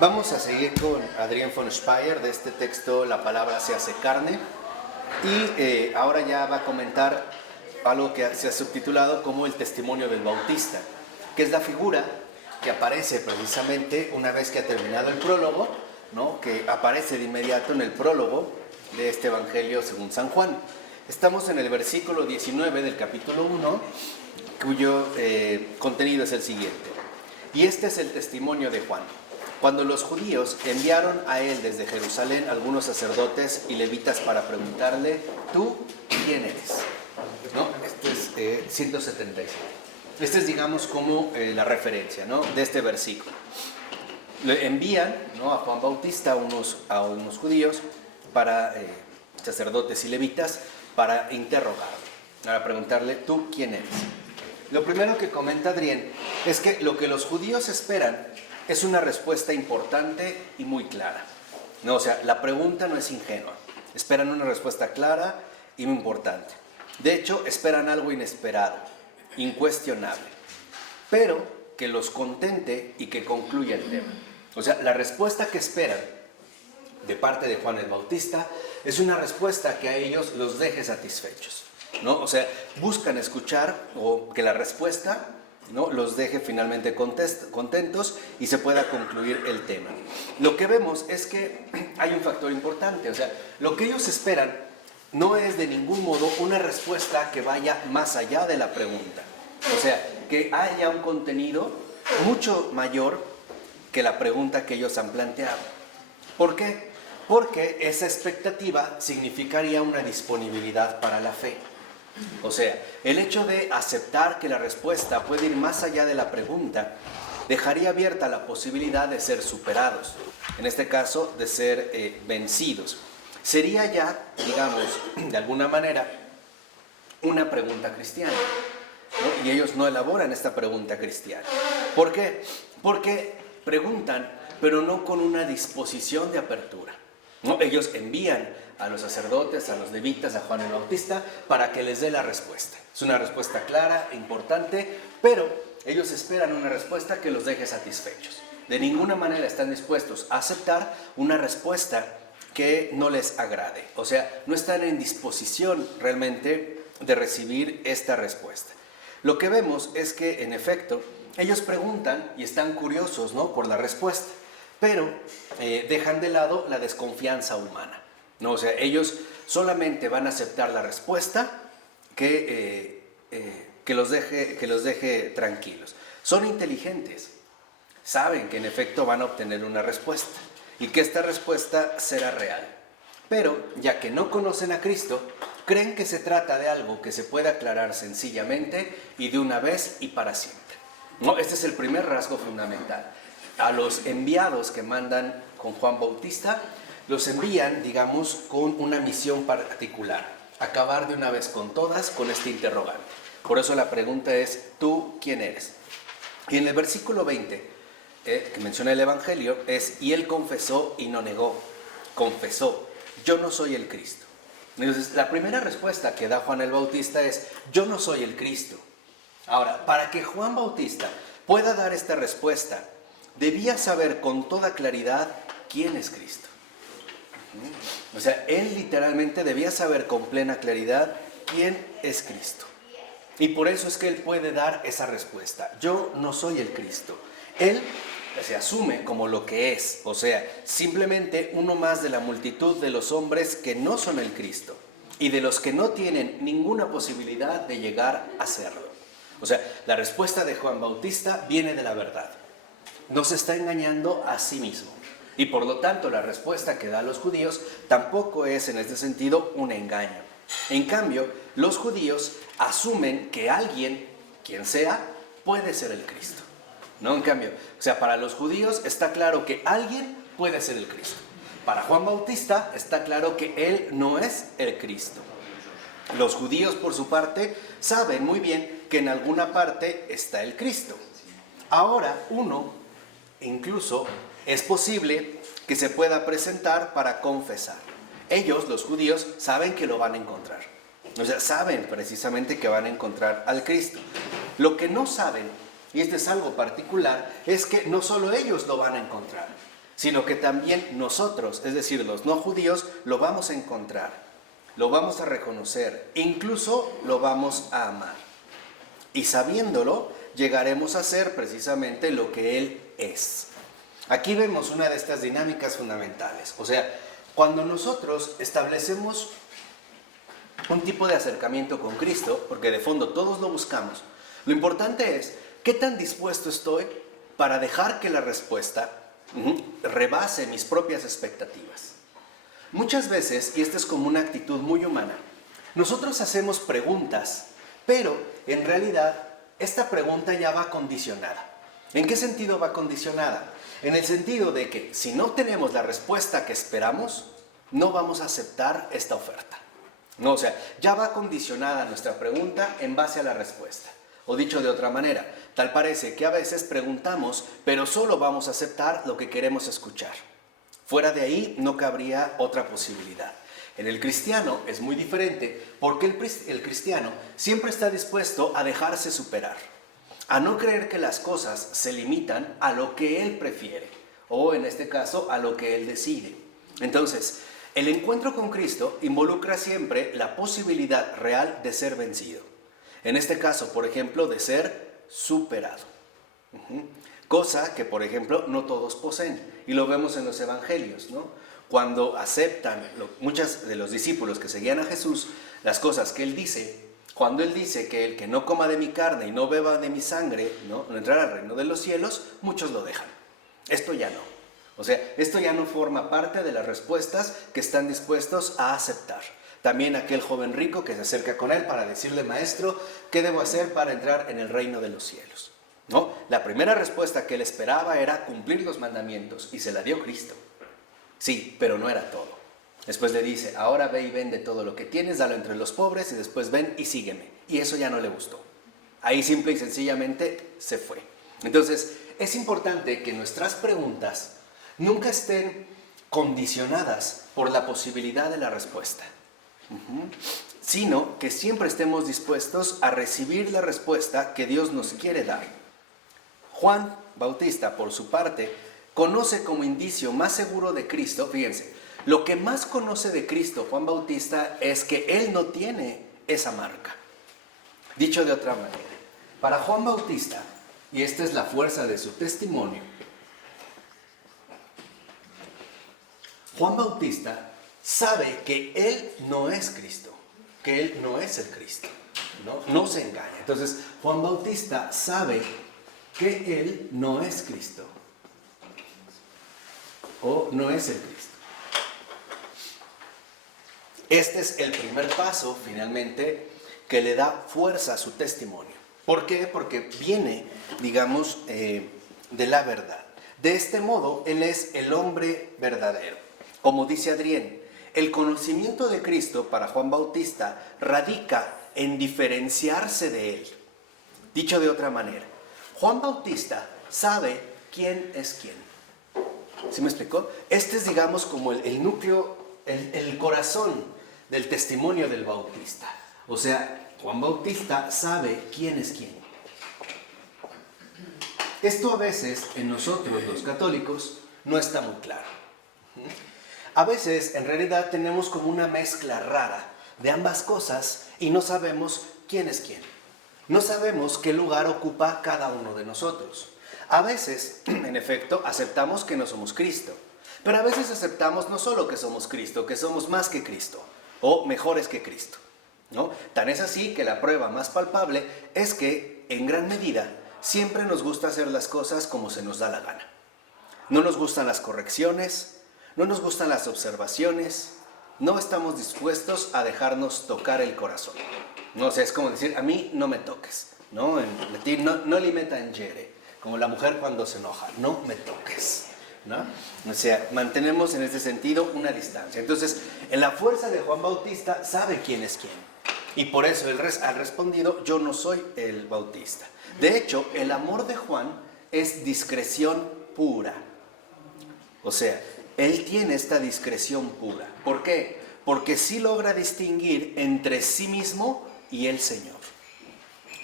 Vamos a seguir con Adrián von Speyer de este texto La palabra se hace carne y ahora ya va a comentar algo que se ha subtitulado como el testimonio del Bautista, que es la figura que aparece precisamente una vez que ha terminado el prólogo, ¿no? Que aparece de inmediato en el prólogo de este Evangelio según San Juan. Estamos en el versículo 19 del capítulo 1, cuyo contenido es el siguiente. Y este es el testimonio de Juan. Cuando los judíos enviaron a él desde Jerusalén algunos sacerdotes y levitas para preguntarle, ¿tú quién eres? ¿No? Este es 177. Este es, digamos, como la referencia, ¿no?, de este versículo. Le envían, ¿no?, a Juan Bautista a unos judíos, sacerdotes y levitas, para interrogarlo, para preguntarle, ¿tú quién eres? Lo primero que comenta Adrián es que lo que los judíos esperan es una respuesta importante y muy clara. No, o sea, la pregunta no es ingenua. Esperan una respuesta clara y muy importante. De hecho, esperan algo inesperado, incuestionable, pero que los contente y que concluya el tema. O sea, la respuesta que esperan de parte de Juan el Bautista es una respuesta que a ellos los deje satisfechos, ¿no? O sea, buscan escuchar o que la respuesta, ¿no?, los deje finalmente contentos y se pueda concluir el tema. Lo que vemos es que hay un factor importante, o sea, lo que ellos esperan no es de ningún modo una respuesta que vaya más allá de la pregunta, o sea, que haya un contenido mucho mayor que la pregunta que ellos han planteado. ¿Por qué? Porque esa expectativa significaría una disponibilidad para la fe. O sea, el hecho de aceptar que la respuesta puede ir más allá de la pregunta dejaría abierta la posibilidad de ser superados, en este caso de ser vencidos. Sería ya, digamos, de alguna manera, una pregunta cristiana, ¿no? Y ellos no elaboran esta pregunta cristiana. ¿Por qué? Porque preguntan, pero no con una disposición de apertura, ¿no? Ellos envían a los sacerdotes, a los levitas, a Juan el Bautista, para que les dé la respuesta. Es una respuesta clara, importante, pero ellos esperan una respuesta que los deje satisfechos. De ninguna manera están dispuestos a aceptar una respuesta que no les agrade. O sea, no están en disposición realmente de recibir esta respuesta. Lo que vemos es que, en efecto, ellos preguntan y están curiosos, ¿no?, por la respuesta, pero dejan de lado la desconfianza humana. No, o sea, ellos solamente van a aceptar la respuesta que los deje tranquilos. Son inteligentes, saben que en efecto van a obtener una respuesta y que esta respuesta será real. Pero, ya que no conocen a Cristo, creen que se trata de algo que se puede aclarar sencillamente y de una vez y para siempre. No, este es el primer rasgo fundamental. A los enviados que mandan con Juan Bautista, los envían, digamos, con una misión particular: acabar de una vez con todas con este interrogante. Por eso la pregunta es, ¿tú quién eres? Y en el versículo 20, que menciona el Evangelio, es, y él confesó y no negó. Confesó, yo no soy el Cristo. Entonces, la primera respuesta que da Juan el Bautista es, yo no soy el Cristo. Ahora, para que Juan Bautista pueda dar esta respuesta, debía saber con toda claridad quién es Cristo. O sea, él literalmente debía saber con plena claridad quién es Cristo. Y por eso es que él puede dar esa respuesta. Yo no soy el Cristo. Él se asume como lo que es, o sea, simplemente uno más de la multitud de los hombres que no son el Cristo y de los que no tienen ninguna posibilidad de llegar a serlo. O sea, la respuesta de Juan Bautista viene de la verdad. No se está engañando a sí mismo. Y por lo tanto, la respuesta que da a los judíos tampoco es, en este sentido, un engaño. En cambio, los judíos asumen que alguien, quien sea, puede ser el Cristo. ¿No? En cambio, o sea, para los judíos está claro que alguien puede ser el Cristo. Para Juan Bautista está claro que él no es el Cristo. Los judíos, por su parte, saben muy bien que en alguna parte está el Cristo. Ahora, incluso es posible que se pueda presentar para confesar. Ellos, los judíos, saben que lo van a encontrar. O sea, saben precisamente que van a encontrar al Cristo. Lo que no saben, y esto es algo particular, es que no solo ellos lo van a encontrar, sino que también nosotros, es decir, los no judíos, lo vamos a encontrar, lo vamos a reconocer, incluso lo vamos a amar. Y sabiéndolo, llegaremos a ser precisamente lo que Él es. Aquí vemos una de estas dinámicas fundamentales. O sea, cuando nosotros establecemos un tipo de acercamiento con Cristo, porque de fondo todos lo buscamos, lo importante es qué tan dispuesto estoy para dejar que la respuesta rebase mis propias expectativas. Muchas veces, y esta es como una actitud muy humana, nosotros hacemos preguntas, pero en realidad esta pregunta ya va condicionada. ¿En qué sentido va condicionada? En el sentido de que si no tenemos la respuesta que esperamos, no vamos a aceptar esta oferta. No, o sea, ya va condicionada nuestra pregunta en base a la respuesta. O dicho de otra manera, tal parece que a veces preguntamos, pero solo vamos a aceptar lo que queremos escuchar. Fuera de ahí no cabría otra posibilidad. En el cristiano es muy diferente porque el cristiano siempre está dispuesto a dejarse superar, a no creer que las cosas se limitan a lo que él prefiere, o en este caso a lo que él decide. Entonces, el encuentro con Cristo involucra siempre la posibilidad real de ser vencido. En este caso, por ejemplo, de ser superado. Cosa que, por ejemplo, no todos poseen. Y lo vemos en los evangelios, ¿no? Cuando aceptan muchos de los discípulos que seguían a Jesús, las cosas que Él dice, cuando Él dice que el que no coma de mi carne y no beba de mi sangre, no entrará al reino de los cielos, muchos lo dejan. Esto ya no. O sea, esto ya no forma parte de las respuestas que están dispuestos a aceptar. También aquel joven rico que se acerca con él para decirle, maestro, ¿qué debo hacer para entrar en el reino de los cielos? ¿No? La primera respuesta que él esperaba era cumplir los mandamientos y se la dio Cristo. Sí, pero no era todo. Después le dice, ahora ve y vende todo lo que tienes, dalo entre los pobres y después ven y sígueme. Y eso ya no le gustó. Ahí simple y sencillamente se fue. Entonces, es importante que nuestras preguntas nunca estén condicionadas por la posibilidad de la respuesta, sino que siempre estemos dispuestos a recibir la respuesta que Dios nos quiere dar. Juan Bautista, por su parte, conoce como indicio más seguro de Cristo, fíjense, lo que más conoce de Cristo Juan Bautista es que Él no tiene esa marca. Dicho de otra manera, para Juan Bautista, y esta es la fuerza de su testimonio, Juan Bautista sabe que Él no es Cristo, que Él no es el Cristo, no se engaña. Entonces, Juan Bautista sabe que Él no es Cristo, o no es el Cristo. Este es el primer paso, finalmente, que le da fuerza a su testimonio. ¿Por qué? Porque viene, digamos, de la verdad. De este modo, Él es el hombre verdadero. Como dice Adrián, el conocimiento de Cristo para Juan Bautista radica en diferenciarse de Él. Dicho de otra manera, Juan Bautista sabe quién es quién. ¿Sí me explicó? Este es, digamos, como el núcleo, el corazón del testimonio del Bautista. O sea, Juan Bautista sabe quién es quién. Esto a veces en nosotros los católicos no está muy claro. A veces en realidad tenemos como una mezcla rara de ambas cosas y no sabemos quién es quién. No sabemos qué lugar ocupa cada uno de nosotros. A veces, en efecto, aceptamos que no somos Cristo, pero a veces aceptamos no solo que somos Cristo, que somos más que Cristo o mejores que Cristo, ¿no? Tan es así que la prueba más palpable es que, en gran medida, siempre nos gusta hacer las cosas como se nos da la gana. No nos gustan las correcciones, no nos gustan las observaciones, no estamos dispuestos a dejarnos tocar el corazón. No, o sea, es como decir, a mí no me toques, ¿no? En latín, no li me tangere, como la mujer cuando se enoja, no me toques, ¿no? O sea, mantenemos en este sentido una distancia. Entonces, en la fuerza de Juan Bautista sabe quién es quién. Y por eso él ha respondido, yo no soy el Bautista. De hecho, el amor de Juan es discreción pura. O sea, él tiene esta discreción pura. ¿Por qué? Porque sí logra distinguir entre sí mismo y el Señor.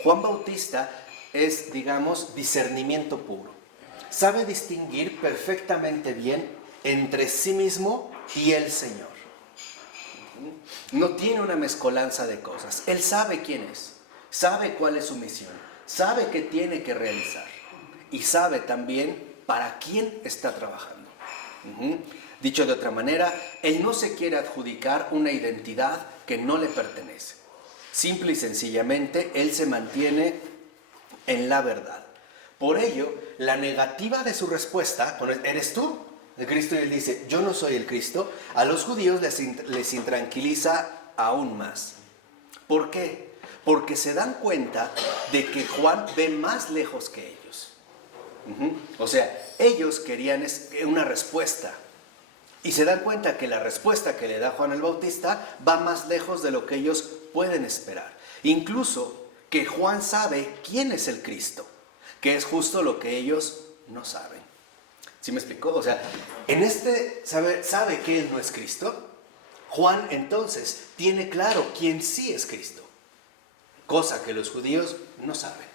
Juan Bautista es, digamos, discernimiento puro. sabe distinguir perfectamente bien entre sí mismo y el Señor. No tiene una mezcolanza de cosas. Él sabe quién es, sabe cuál es su misión, sabe qué tiene que realizar y sabe también para quién está trabajando. Dicho de otra manera, Él no se quiere adjudicar una identidad que no le pertenece. Simple y sencillamente, Él se mantiene en la verdad. Por ello, la negativa de su respuesta, ¿eres tú el Cristo? Y Él dice, yo no soy el Cristo. A los judíos les intranquiliza aún más. ¿Por qué? Porque se dan cuenta de que Juan ve más lejos que ellos. O sea, ellos querían una respuesta. Y se dan cuenta que la respuesta que le da Juan el Bautista va más lejos de lo que ellos pueden esperar. Incluso que Juan sabe quién es el Cristo, que es justo lo que ellos no saben. ¿Sí me explicó? O sea, sabe que Él no es Cristo. Juan entonces tiene claro quién sí es Cristo, cosa que los judíos no saben.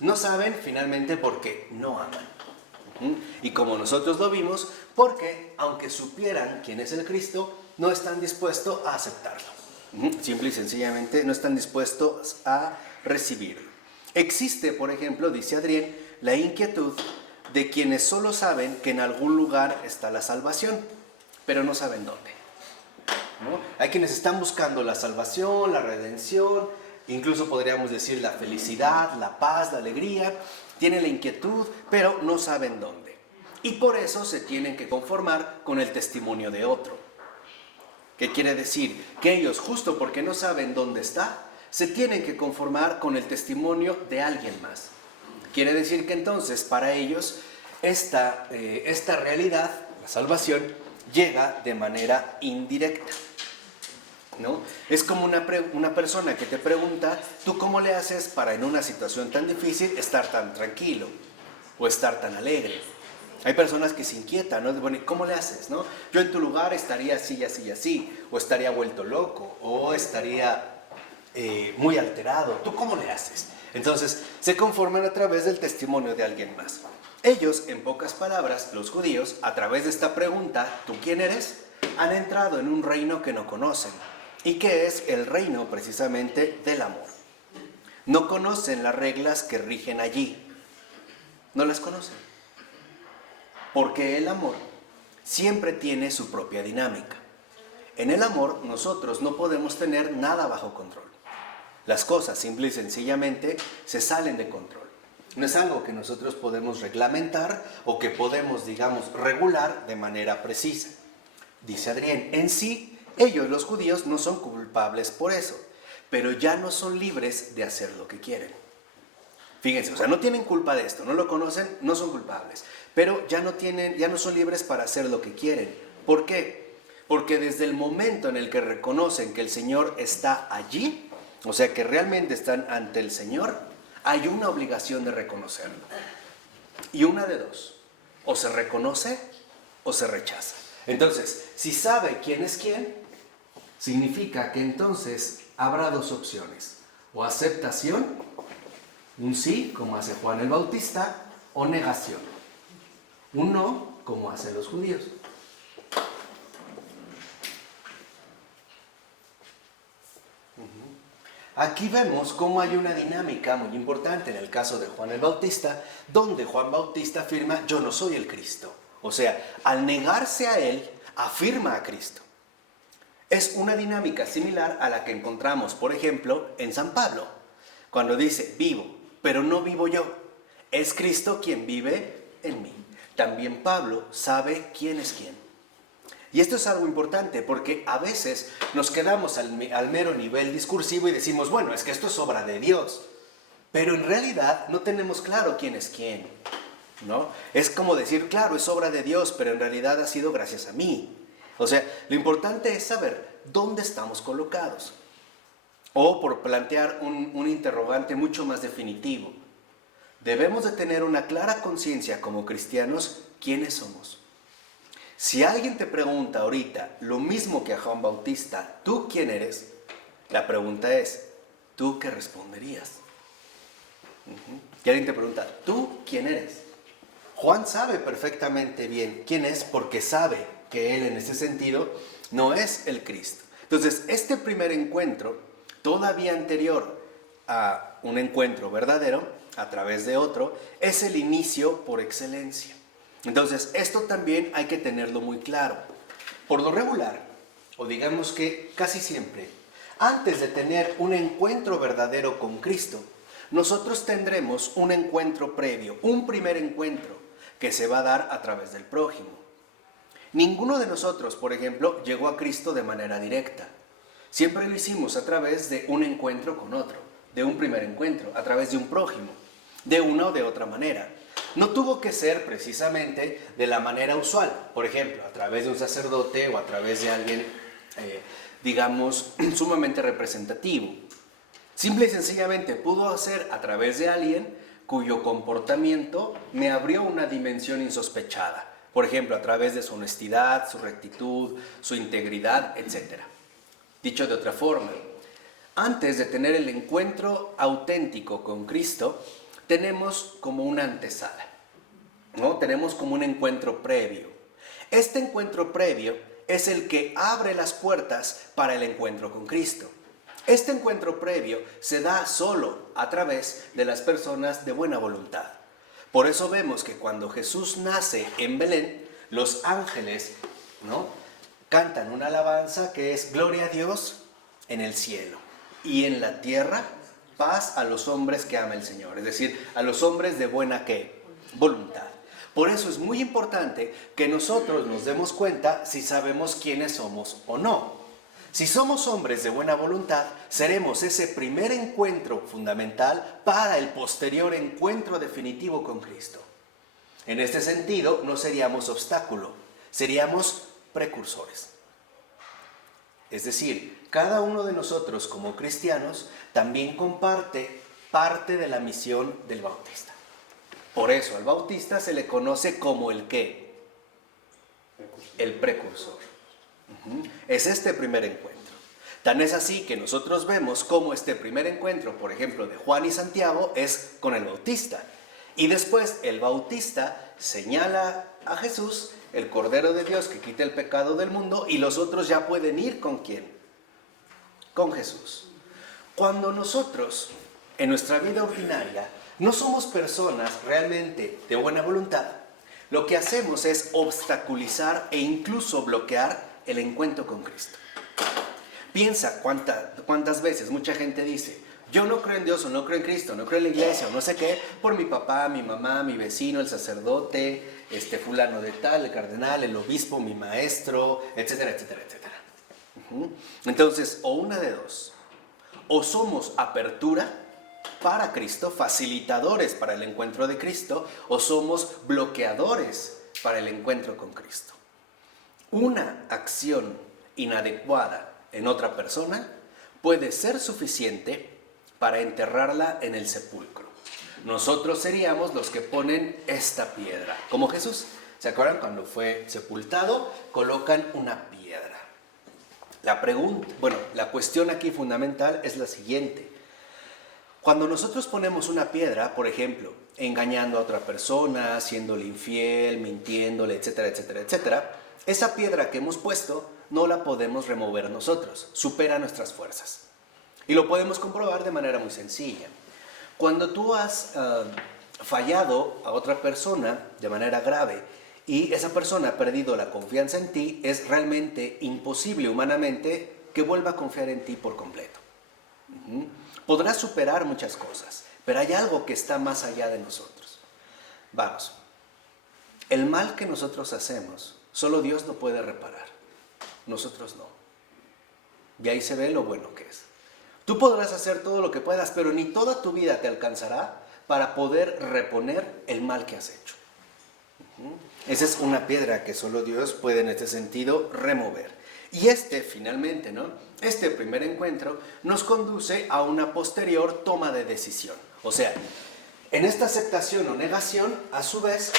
No saben finalmente porque no aman. Y como nosotros lo vimos, porque aunque supieran quién es el Cristo, no están dispuestos a aceptarlo. Simple y sencillamente no están dispuestos a recibirlo. Existe, por ejemplo, dice Adrián, la inquietud de quienes solo saben que en algún lugar está la salvación, pero no saben dónde. Hay quienes están buscando la salvación, la redención, incluso podríamos decir la felicidad, la paz, la alegría. Tienen la inquietud, pero no saben dónde. Y por eso se tienen que conformar con el testimonio de otro. ¿Qué quiere decir? Que ellos, justo porque no saben dónde está, se tienen que conformar con el testimonio de alguien más. Quiere decir que entonces para ellos esta realidad, la salvación, llega de manera indirecta. ¿No? Es como una persona que te pregunta, ¿tú cómo le haces para en una situación tan difícil estar tan tranquilo o estar tan alegre? Hay personas que se inquietan, ¿no? Bueno, ¿cómo le haces? ¿No? Yo en tu lugar estaría así, así, así, o estaría vuelto loco, o estaría muy alterado. ¿Tú cómo le haces? Entonces, se conforman a través del testimonio de alguien más. Ellos, en pocas palabras, los judíos, a través de esta pregunta, ¿tú quién eres?, han entrado en un reino que no conocen. ¿Y qué es el reino precisamente del amor? No conocen las reglas que rigen allí. No las conocen. Porque el amor siempre tiene su propia dinámica. En el amor nosotros no podemos tener nada bajo control. Las cosas simple y sencillamente se salen de control. No es algo que nosotros podemos reglamentar o que podemos, digamos, regular de manera precisa. Dice Adrián, en sí, ellos, los judíos, no son culpables por eso, pero ya no son libres de hacer lo que quieren. Fíjense, o sea, no tienen culpa de esto, no lo conocen, no son culpables, pero ya no son libres para hacer lo que quieren. ¿Por qué? Porque desde el momento en el que reconocen que el Señor está allí, o sea, que realmente están ante el Señor, hay una obligación de reconocerlo. Y una de dos, o se reconoce o se rechaza. Entonces, si sabe quién es quién, significa que entonces habrá dos opciones: o aceptación, un sí, como hace Juan el Bautista, o negación, un no, como hacen los judíos. Aquí vemos cómo hay una dinámica muy importante en el caso de Juan el Bautista, donde Juan Bautista afirma, yo no soy el Cristo. O sea, al negarse a él, afirma a Cristo. Es una dinámica similar a la que encontramos, por ejemplo, en San Pablo, cuando dice, vivo, pero no vivo yo. Es Cristo quien vive en mí. También Pablo sabe quién es quién. Y esto es algo importante porque a veces nos quedamos al mero nivel discursivo y decimos, bueno, es que esto es obra de Dios. Pero en realidad no tenemos claro quién es quién, ¿no? Es como decir, claro, es obra de Dios, pero en realidad ha sido gracias a mí. O sea, lo importante es saber dónde estamos colocados. O por plantear un interrogante mucho más definitivo. Debemos de tener una clara conciencia como cristianos, ¿quiénes somos? Si alguien te pregunta ahorita lo mismo que a Juan Bautista, ¿tú quién eres? La pregunta es, ¿tú qué responderías? Y alguien te pregunta, ¿tú quién eres? Juan sabe perfectamente bien quién es porque sabe que él en ese sentido no es el Cristo. Entonces, este primer encuentro, todavía anterior a un encuentro verdadero, a través de otro, es el inicio por excelencia. Entonces, esto también hay que tenerlo muy claro. Por lo regular, o digamos que casi siempre, antes de tener un encuentro verdadero con Cristo, nosotros tendremos un encuentro previo, un primer encuentro que se va a dar a través del prójimo. Ninguno de nosotros, por ejemplo, llegó a Cristo de manera directa. Siempre lo hicimos a través de un encuentro con otro, de un primer encuentro, a través de un prójimo, de una o de otra manera. No tuvo que ser precisamente de la manera usual, por ejemplo, a través de un sacerdote o a través de alguien, digamos, sumamente representativo. Simple y sencillamente pudo ser a través de alguien cuyo comportamiento me abrió una dimensión insospechada. Por ejemplo, a través de su honestidad, su rectitud, su integridad, etc. Dicho de otra forma, antes de tener el encuentro auténtico con Cristo, tenemos como una antesala, ¿no? Tenemos como un encuentro previo. Este encuentro previo es el que abre las puertas para el encuentro con Cristo. Este encuentro previo se da solo a través de las personas de buena voluntad. Por eso vemos que cuando Jesús nace en Belén, los ángeles, ¿no?, cantan una alabanza que es gloria a Dios en el cielo y en la tierra paz a los hombres que ama el Señor, es decir, a los hombres de buena ¿qué? Voluntad. Por eso es muy importante que nosotros nos demos cuenta si sabemos quiénes somos o no. Si somos hombres de buena voluntad, seremos ese primer encuentro fundamental para el posterior encuentro definitivo con Cristo. En este sentido, no seríamos obstáculo, seríamos precursores. Es decir, cada uno de nosotros como cristianos también comparte parte de la misión del Bautista. Por eso al Bautista se le conoce como el ¿qué? El precursor. Es este primer encuentro. Tan es así que nosotros vemos cómo este primer encuentro, por ejemplo, de Juan y Santiago, es con el Bautista. Y después el Bautista señala a Jesús, el Cordero de Dios que quita el pecado del mundo, y los otros ya pueden ir ¿con quién? Con Jesús. Cuando nosotros, en nuestra vida ordinaria, no somos personas realmente de buena voluntad, lo que hacemos es obstaculizar e incluso bloquear el encuentro con Cristo. Piensa cuántas veces mucha gente dice, yo no creo en Dios o no creo en Cristo, no creo en la iglesia o no sé qué, por mi papá, mi mamá, mi vecino, el sacerdote, fulano de tal, el cardenal, el obispo, mi maestro, etcétera, etcétera, etcétera. Entonces, o una de dos, o somos apertura para Cristo, facilitadores para el encuentro de Cristo, o somos bloqueadores para el encuentro con Cristo. Una acción inadecuada en otra persona puede ser suficiente para enterrarla en el sepulcro. Nosotros seríamos los que ponen esta piedra, como Jesús. ¿Se acuerdan? Cuando fue sepultado, colocan una piedra. La cuestión aquí fundamental es la siguiente. Cuando nosotros ponemos una piedra, por ejemplo, engañando a otra persona, haciéndole infiel, mintiéndole, etcétera, etcétera, etcétera, esa piedra que hemos puesto no la podemos remover nosotros, supera nuestras fuerzas. Y lo podemos comprobar de manera muy sencilla. Cuando tú has fallado a otra persona de manera grave y esa persona ha perdido la confianza en ti, es realmente imposible humanamente que vuelva a confiar en ti por completo. Podrás superar muchas cosas, pero hay algo que está más allá de nosotros. Vamos, el mal que nosotros hacemos, solo Dios lo puede reparar, nosotros no. Y ahí se ve lo bueno que es. Tú podrás hacer todo lo que puedas, pero ni toda tu vida te alcanzará para poder reponer el mal que has hecho. Esa es una piedra que solo Dios puede en este sentido remover. Y finalmente, ¿no? Este primer encuentro nos conduce a una posterior toma de decisión. O sea, en esta aceptación o negación, a su vez,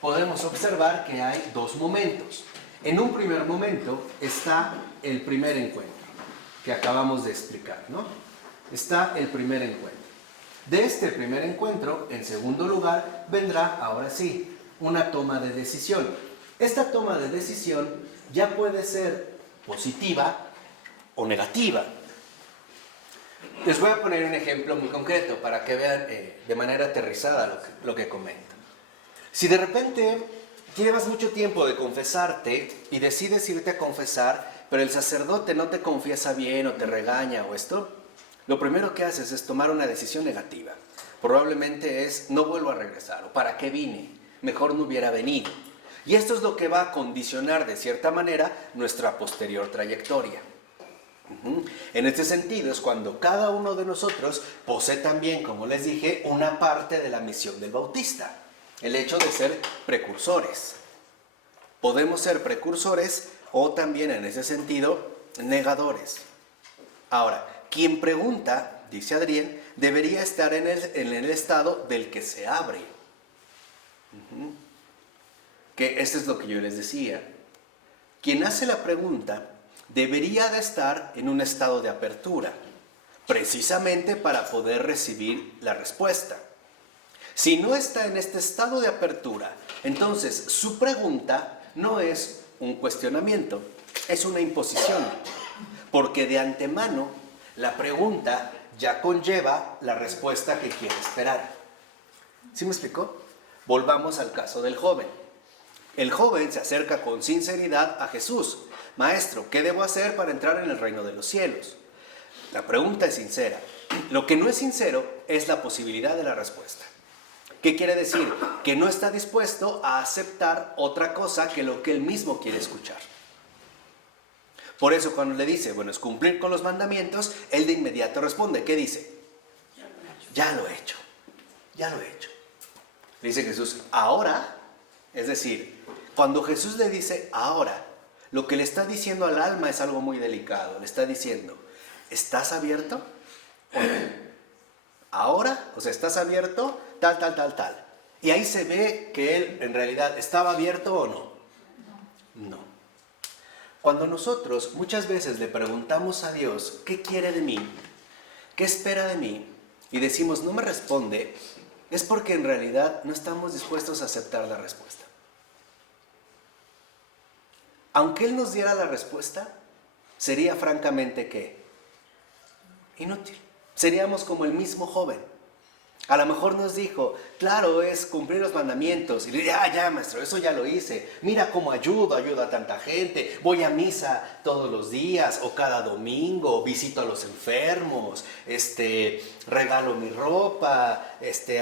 podemos observar que hay dos momentos. En un primer momento está el primer encuentro, que acabamos de explicar, ¿no? Está el primer encuentro. De este primer encuentro, en segundo lugar, vendrá, ahora sí, una toma de decisión. Esta toma de decisión ya puede ser positiva o negativa. Les voy a poner un ejemplo muy concreto para que vean de manera aterrizada lo que comento. Si de repente llevas mucho tiempo de confesarte y decides irte a confesar, pero el sacerdote no te confiesa bien o te regaña o esto, lo primero que haces es tomar una decisión negativa. Probablemente es, no vuelvo a regresar, o ¿para qué vine? Mejor no hubiera venido. Y esto es lo que va a condicionar de cierta manera nuestra posterior trayectoria. En este sentido es cuando cada uno de nosotros posee también, como les dije, una parte de la misión del bautista. El hecho de ser precursores. Podemos ser precursores o también en ese sentido negadores. Ahora, quien pregunta, dice Adrián, debería estar en el estado del que se abre. Que esto es lo que yo les decía. Quien hace la pregunta debería de estar en un estado de apertura, precisamente para poder recibir la respuesta. Si no está en este estado de apertura, entonces su pregunta no es un cuestionamiento, es una imposición, porque de antemano la pregunta ya conlleva la respuesta que quiere esperar. ¿Sí me explicó? Volvamos al caso del joven. El joven se acerca con sinceridad a Jesús. Maestro, ¿qué debo hacer para entrar en el reino de los cielos? La pregunta es sincera. Lo que no es sincero es la posibilidad de la respuesta. ¿Qué quiere decir? Que no está dispuesto a aceptar otra cosa que lo que él mismo quiere escuchar. Por eso cuando le dice, bueno, es cumplir con los mandamientos, él de inmediato responde, ¿qué dice? Ya lo he hecho, ya lo he hecho. Le dice Jesús, ahora, es decir, cuando Jesús le dice ahora, lo que le está diciendo al alma es algo muy delicado. Le está diciendo, ¿estás abierto? Ahora, o sea, ¿estás abierto? Tal. Y ahí se ve que él en realidad estaba abierto o no. No. Cuando nosotros muchas veces le preguntamos a Dios, ¿qué quiere de mí? ¿Qué espera de mí? Y decimos, no me responde, es porque en realidad no estamos dispuestos a aceptar la respuesta. Aunque Él nos diera la respuesta, sería francamente ¿qué? Inútil. Seríamos como el mismo joven. A lo mejor nos dijo, claro, es cumplir los mandamientos. Y le dije, ya, maestro, eso ya lo hice. Mira cómo ayudo a tanta gente. Voy a misa todos los días o cada domingo. Visito a los enfermos. Regalo mi ropa.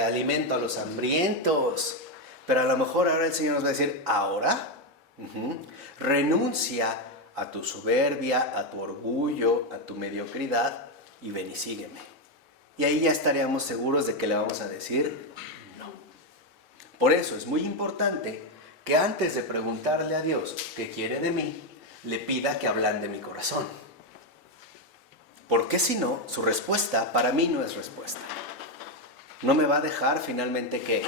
Alimento a los hambrientos. Pero a lo mejor ahora el Señor nos va a decir, ¿ahora? Renuncia a tu soberbia, a tu orgullo, a tu mediocridad y ven y sígueme. Y ahí ya estaríamos seguros de que le vamos a decir no. Por eso es muy importante que antes de preguntarle a Dios qué quiere de mí, le pida que ablande mi corazón. Porque si no, su respuesta para mí no es respuesta. No me va a dejar finalmente ¿qué?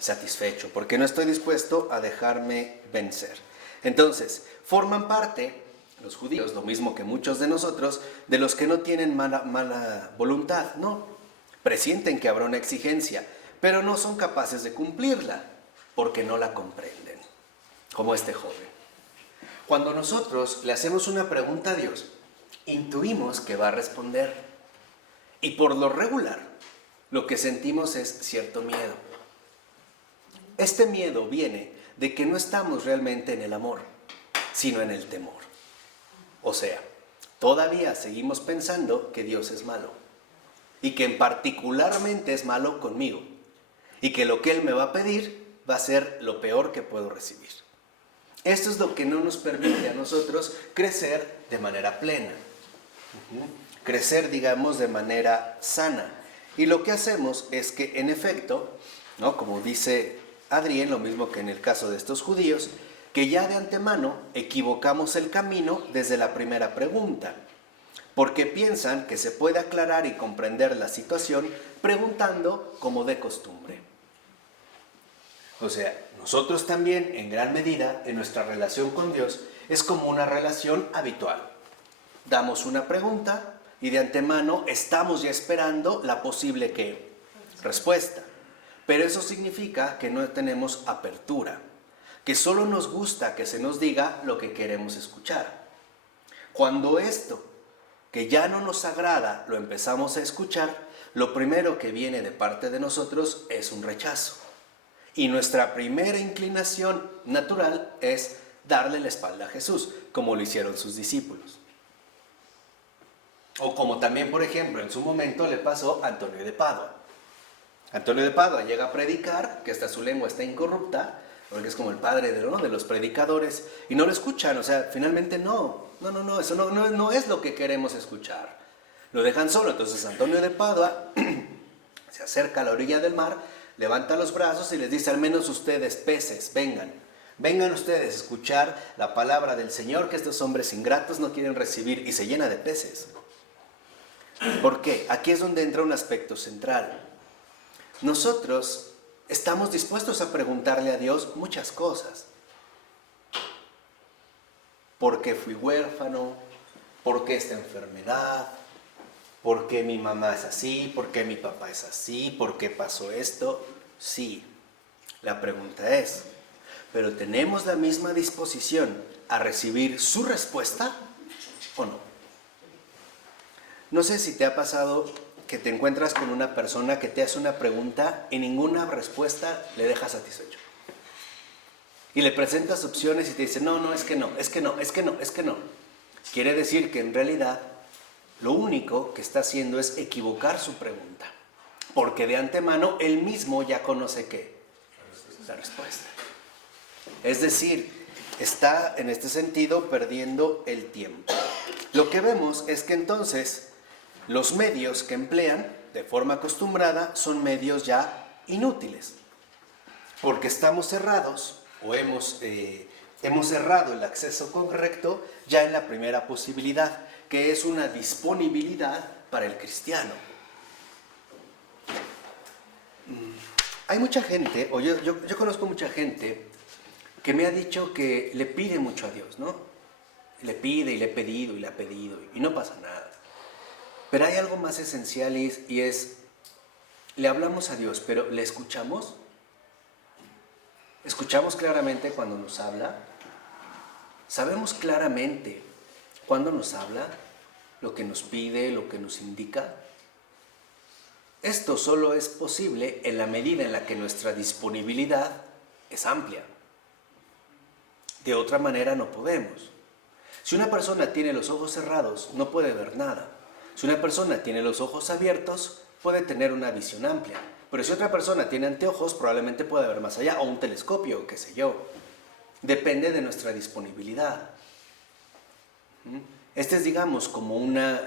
Satisfecho, porque no estoy dispuesto a dejarme vencer. Entonces, forman parte los judíos, lo mismo que muchos de nosotros, de los que no tienen mala voluntad, no. Presienten que habrá una exigencia, pero no son capaces de cumplirla, porque no la comprenden, como este joven. Cuando nosotros le hacemos una pregunta a Dios, intuimos que va a responder. Y por lo regular, lo que sentimos es cierto miedo. Este miedo viene de que no estamos realmente en el amor, sino en el temor. O sea, todavía seguimos pensando que Dios es malo y que particularmente es malo conmigo y que lo que Él me va a pedir va a ser lo peor que puedo recibir. Esto es lo que no nos permite a nosotros crecer de manera plena, crecer, digamos, de manera sana. Y lo que hacemos es que, en efecto, ¿no? Como dice Adrián, lo mismo que en el caso de estos judíos, que ya de antemano equivocamos el camino desde la primera pregunta, porque piensan que se puede aclarar y comprender la situación preguntando como de costumbre. O sea, nosotros también, en gran medida, en nuestra relación con Dios, es como una relación habitual. Damos una pregunta y de antemano estamos ya esperando la posible ¿qué? Respuesta. Pero eso significa que no tenemos apertura, que solo nos gusta que se nos diga lo que queremos escuchar. Cuando esto, que ya no nos agrada, lo empezamos a escuchar, lo primero que viene de parte de nosotros es un rechazo. Y nuestra primera inclinación natural es darle la espalda a Jesús, como lo hicieron sus discípulos. O como también, por ejemplo, en su momento le pasó a Antonio de Padua. Antonio de Padua llega a predicar, que hasta su lengua está incorrupta, porque es como el padre de los predicadores, y no lo escuchan, o sea, finalmente no, eso no es lo que queremos escuchar. Lo dejan solo, entonces Antonio de Padua se acerca a la orilla del mar, levanta los brazos y les dice: al menos ustedes, peces, vengan ustedes a escuchar la palabra del Señor, que estos hombres ingratos no quieren recibir, y se llena de peces. ¿Por qué? Aquí es donde entra un aspecto central. Nosotros estamos dispuestos a preguntarle a Dios muchas cosas. ¿Por qué fui huérfano? ¿Por qué esta enfermedad? ¿Por qué mi mamá es así? ¿Por qué mi papá es así? ¿Por qué pasó esto? Sí, la pregunta es, ¿pero tenemos la misma disposición a recibir su respuesta o no? No sé si te ha pasado que te encuentras con una persona que te hace una pregunta y ninguna respuesta le deja satisfecho. Y le presentas opciones y te dice: no, es que no. Quiere decir que en realidad lo único que está haciendo es equivocar su pregunta, porque de antemano él mismo ya conoce ¿qué? La respuesta. Es decir, está en este sentido perdiendo el tiempo. Lo que vemos es que entonces los medios que emplean de forma acostumbrada son medios ya inútiles, porque estamos cerrados o hemos cerrado el acceso correcto ya en la primera posibilidad, que es una disponibilidad para el cristiano. Hay mucha gente, o yo conozco mucha gente que me ha dicho que le pide mucho a Dios, ¿no? Le pide y le he pedido y le ha pedido y no pasa nada. Pero hay algo más esencial y es, le hablamos a Dios, pero ¿le escuchamos? ¿Escuchamos claramente cuando nos habla? ¿Sabemos claramente cuando nos habla? ¿Lo que nos pide, lo que nos indica? Esto solo es posible en la medida en la que nuestra disponibilidad es amplia. De otra manera no podemos. Si una persona tiene los ojos cerrados, no puede ver nada. Si una persona tiene los ojos abiertos, puede tener una visión amplia. Pero si otra persona tiene anteojos, probablemente pueda ver más allá, o un telescopio, qué sé yo. Depende de nuestra disponibilidad. Este es, digamos, como una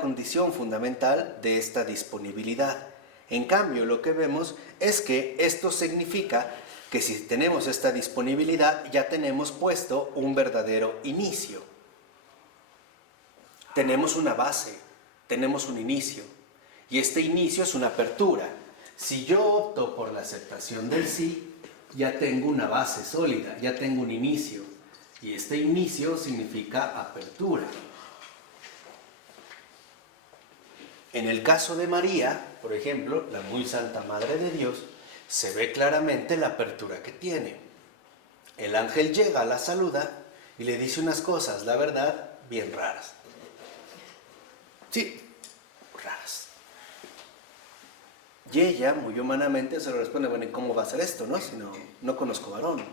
condición fundamental de esta disponibilidad. En cambio, lo que vemos es que esto significa que si tenemos esta disponibilidad, ya tenemos puesto un verdadero inicio. Tenemos una base, tenemos un inicio, y este inicio es una apertura. Si yo opto por la aceptación del sí, ya tengo una base sólida, ya tengo un inicio, y este inicio significa apertura. En el caso de María, por ejemplo, la muy santa Madre de Dios, se ve claramente la apertura que tiene. El ángel llega, la saluda y le dice unas cosas, la verdad, bien raras. Sí, raras. Y ella, muy humanamente, se le responde: bueno, ¿y cómo va a ser esto, no? Si no conozco varón.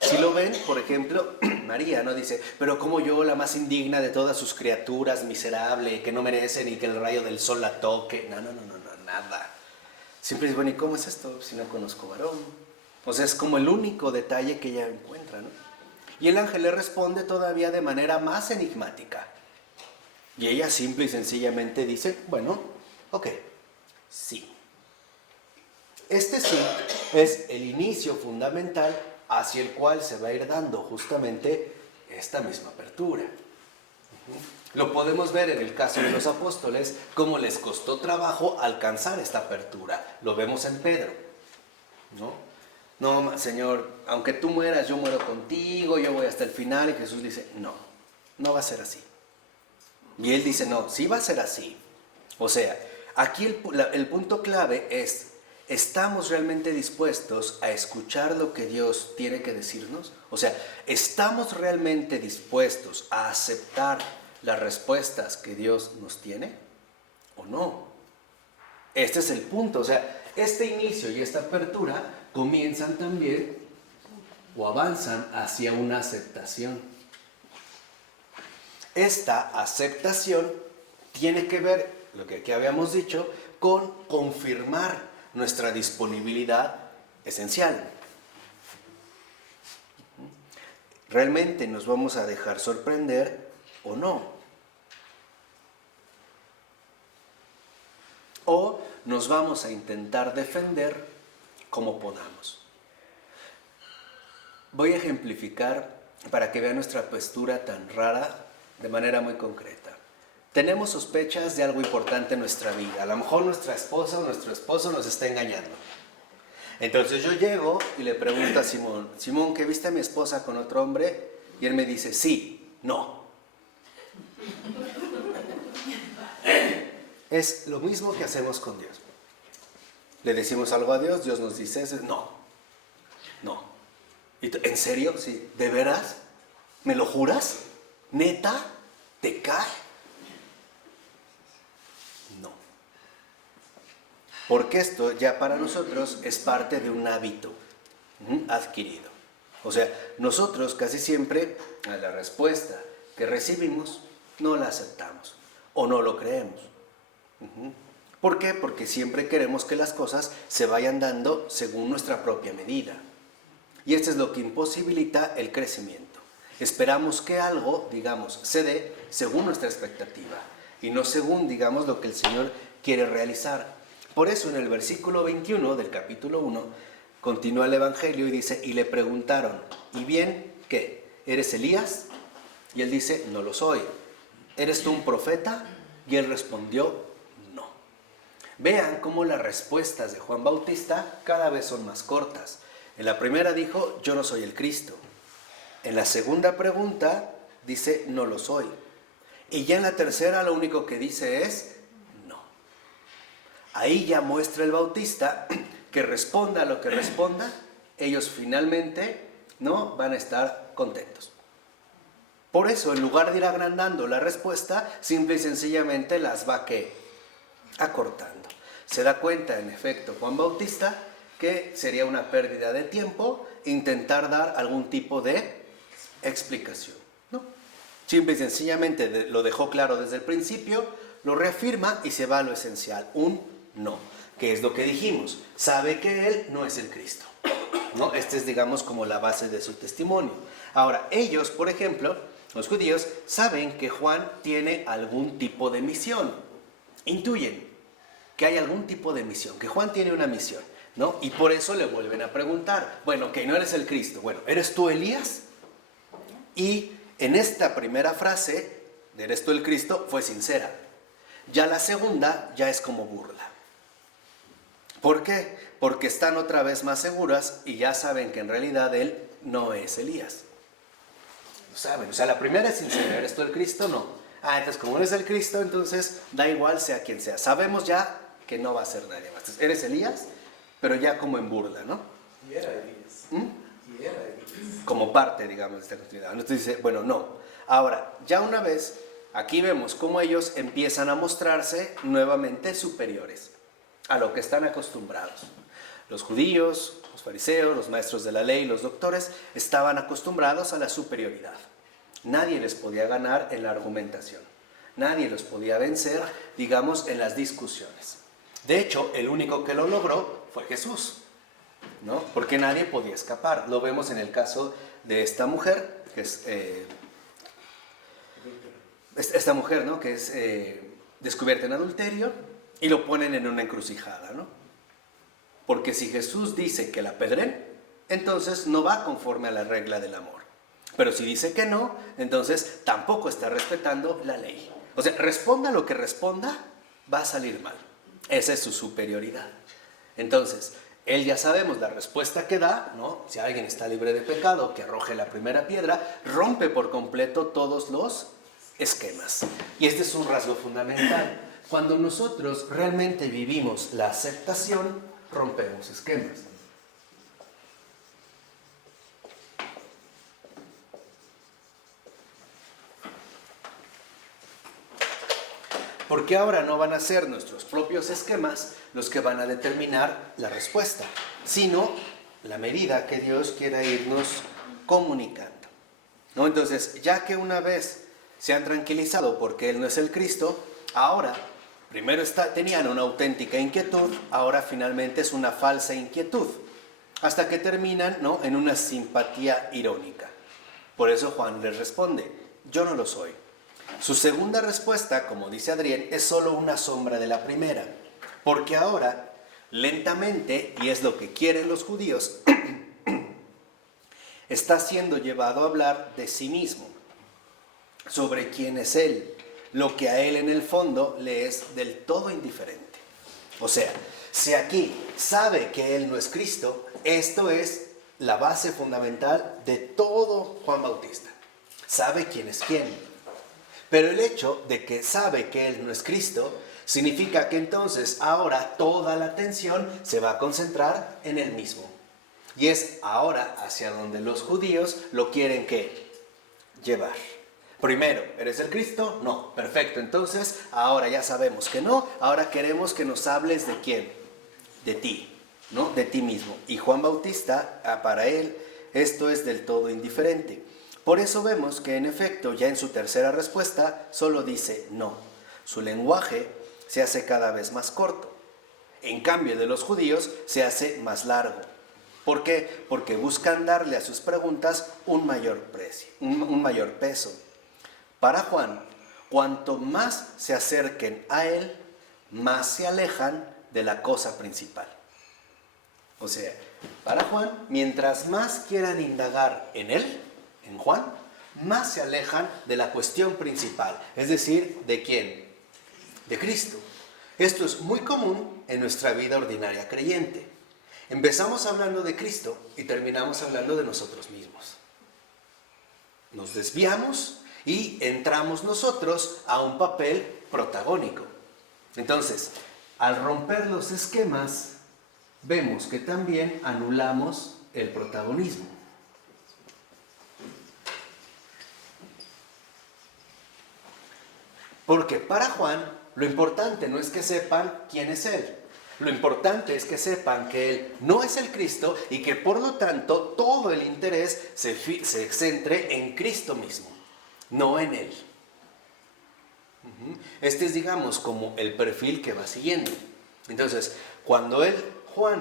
Si lo ven, por ejemplo, María, ¿no? Dice: pero como yo, la más indigna de todas sus criaturas, miserable, que no merece ni que el rayo del sol la toque. No, nada. Siempre dice: bueno, ¿y cómo es esto si no conozco varón? O sea, es como el único detalle que ella encuentra, ¿no? Y el ángel le responde todavía de manera más enigmática. Y ella simple y sencillamente dice: bueno, ok, sí. Este sí es el inicio fundamental hacia el cual se va a ir dando justamente esta misma apertura. Lo podemos ver en el caso de los apóstoles, cómo les costó trabajo alcanzar esta apertura. Lo vemos en Pedro, ¿no? No, Señor, aunque tú mueras, yo muero contigo, yo voy hasta el final. Y Jesús dice: no va a ser así. Y él dice: no, sí va a ser así. O sea, Aquí el punto clave es, ¿estamos realmente dispuestos a escuchar lo que Dios tiene que decirnos? O sea, ¿estamos realmente dispuestos a aceptar las respuestas que Dios nos tiene o no? Este es el punto. O sea, este inicio y esta apertura comienzan también o avanzan hacia una aceptación. Esta aceptación tiene que ver, lo que aquí habíamos dicho, con confirmar nuestra disponibilidad esencial. ¿Realmente nos vamos a dejar sorprender o no? ¿O nos vamos a intentar defender como podamos? Voy a ejemplificar para que vean nuestra postura tan rara de manera muy concreta. Tenemos sospechas de algo importante en nuestra vida. A lo mejor nuestra esposa o nuestro esposo nos está engañando. Entonces yo llego y le pregunto a Simón, Simón, ¿qué viste a mi esposa con otro hombre? Y él me dice, sí, no. Es lo mismo que hacemos con Dios. Le decimos algo a Dios, Dios nos dice, no, no. ¿En serio? Sí. ¿De veras? ¿Me lo juras? ¿Neta? ¿Te cae? No. Porque esto ya para nosotros es parte de un hábito adquirido. O sea, nosotros casi siempre a la respuesta que recibimos no la aceptamos o no lo creemos. ¿Por qué? Porque siempre queremos que las cosas se vayan dando según nuestra propia medida. Y esto es lo que imposibilita el crecimiento. Esperamos que algo, digamos, se dé según nuestra expectativa y no según, digamos, lo que el Señor quiere realizar. Por eso en el versículo 21 del capítulo 1 continúa el Evangelio y dice, y le preguntaron, ¿y bien qué? ¿Eres Elías? Y él dice, no lo soy. ¿Eres tú un profeta? Y él respondió, no. Vean cómo las respuestas de Juan Bautista cada vez son más cortas. En la primera dijo, yo no soy el Cristo. En la segunda pregunta dice, no lo soy. Y ya en la tercera lo único que dice es, no. Ahí ya muestra el Bautista que responda lo que responda, ellos finalmente no van a estar contentos. Por eso, en lugar de ir agrandando la respuesta, simple y sencillamente las va acortando. Se da cuenta, en efecto, Juan Bautista, que sería una pérdida de tiempo intentar dar algún tipo de explicación, ¿no? Simple y sencillamente lo dejó claro desde el principio, lo reafirma y se va a lo esencial, un no, que es lo que dijimos, sabe que él no es el Cristo, ¿no? Este es, digamos, como la base de su testimonio. Ahora, ellos, por ejemplo, los judíos, saben que Juan tiene algún tipo de misión, intuyen que hay algún tipo de misión, que Juan tiene una misión, ¿no? Y por eso le vuelven a preguntar, bueno, que no eres el Cristo, bueno, ¿eres tú Elías? Y en esta primera frase, ¿eres tú el Cristo?, fue sincera. Ya la segunda ya es como burla. ¿Por qué? Porque están otra vez más seguras y ya saben que en realidad él no es Elías. Lo saben, o sea, la primera es sincera, ¿eres tú el Cristo? No. Entonces como eres el Cristo, entonces da igual sea quien sea. Sabemos ya que no va a ser nadie más. Entonces, ¿eres Elías? Pero ya como en burla, ¿no? Y era Elías. Y era Elías. Como parte, digamos, de esta continuidad. Entonces dice, bueno, no. Ahora, ya una vez, aquí vemos cómo ellos empiezan a mostrarse nuevamente superiores a lo que están acostumbrados. Los judíos, los fariseos, los maestros de la ley, los doctores, estaban acostumbrados a la superioridad. Nadie les podía ganar en la argumentación. Nadie los podía vencer, digamos, en las discusiones. De hecho, el único que lo logró fue Jesús, ¿no? Porque nadie podía escapar. Lo vemos en el caso de esta mujer, que es esta mujer, ¿no? Que es descubierta en adulterio y lo ponen en una encrucijada, ¿no? Porque si Jesús dice que la apedren, entonces no va conforme a la regla del amor. Pero si dice que no, entonces tampoco está respetando la ley. O sea, responda lo que responda, va a salir mal. Esa es su superioridad. Entonces, él ya sabemos la respuesta que da, ¿no? Si alguien está libre de pecado, que arroje la primera piedra, rompe por completo todos los esquemas. Y este es un rasgo fundamental. Cuando nosotros realmente vivimos la aceptación, rompemos esquemas. Porque ahora no van a ser nuestros propios esquemas los que van a determinar la respuesta, sino la medida que Dios quiera irnos comunicando, ¿no? Entonces, ya que una vez se han tranquilizado porque Él no es el Cristo, ahora, primero tenían una auténtica inquietud, ahora finalmente es una falsa inquietud, hasta que terminan, ¿no?, en una simpatía irónica. Por eso Juan les responde, yo no lo soy. Su segunda respuesta, como dice Adrián, es solo una sombra de la primera, porque ahora, lentamente, y es lo que quieren los judíos, está siendo llevado a hablar de sí mismo, sobre quién es Él, lo que a Él en el fondo le es del todo indiferente. O sea, si aquí sabe que Él no es Cristo, esto es la base fundamental de todo Juan Bautista. Sabe quién es quién. Pero el hecho de que sabe que Él no es Cristo, significa que entonces ahora toda la atención se va a concentrar en Él mismo. Y es ahora hacia donde los judíos lo quieren ¿qué? Llevar. Primero, ¿eres el Cristo? No, perfecto. Entonces, ahora ya sabemos que no, ahora queremos que nos hables de quién, de ti, ¿no? De ti mismo. Y Juan Bautista, para él, esto es del todo indiferente. Por eso vemos que en efecto, ya en su tercera respuesta, solo dice no. Su lenguaje se hace cada vez más corto. En cambio, de los judíos se hace más largo. ¿Por qué? Porque buscan darle a sus preguntas un mayor peso. Para Juan, cuanto más se acerquen a Él, más se alejan de la cosa principal. O sea, para Juan, mientras más quieran indagar en Él, en Juan, más se alejan de la cuestión principal, es decir, ¿de quién? De Cristo. Esto es muy común en nuestra vida ordinaria creyente. Empezamos hablando de Cristo y terminamos hablando de nosotros mismos. Nos desviamos y entramos nosotros a un papel protagónico. Entonces, al romper los esquemas, vemos que también anulamos el protagonismo. Porque para Juan, lo importante no es que sepan quién es Él. Lo importante es que sepan que Él no es el Cristo y que por lo tanto todo el interés se centre en Cristo mismo, no en Él. Este es, digamos, como el perfil que va siguiendo. Entonces, cuando Juan,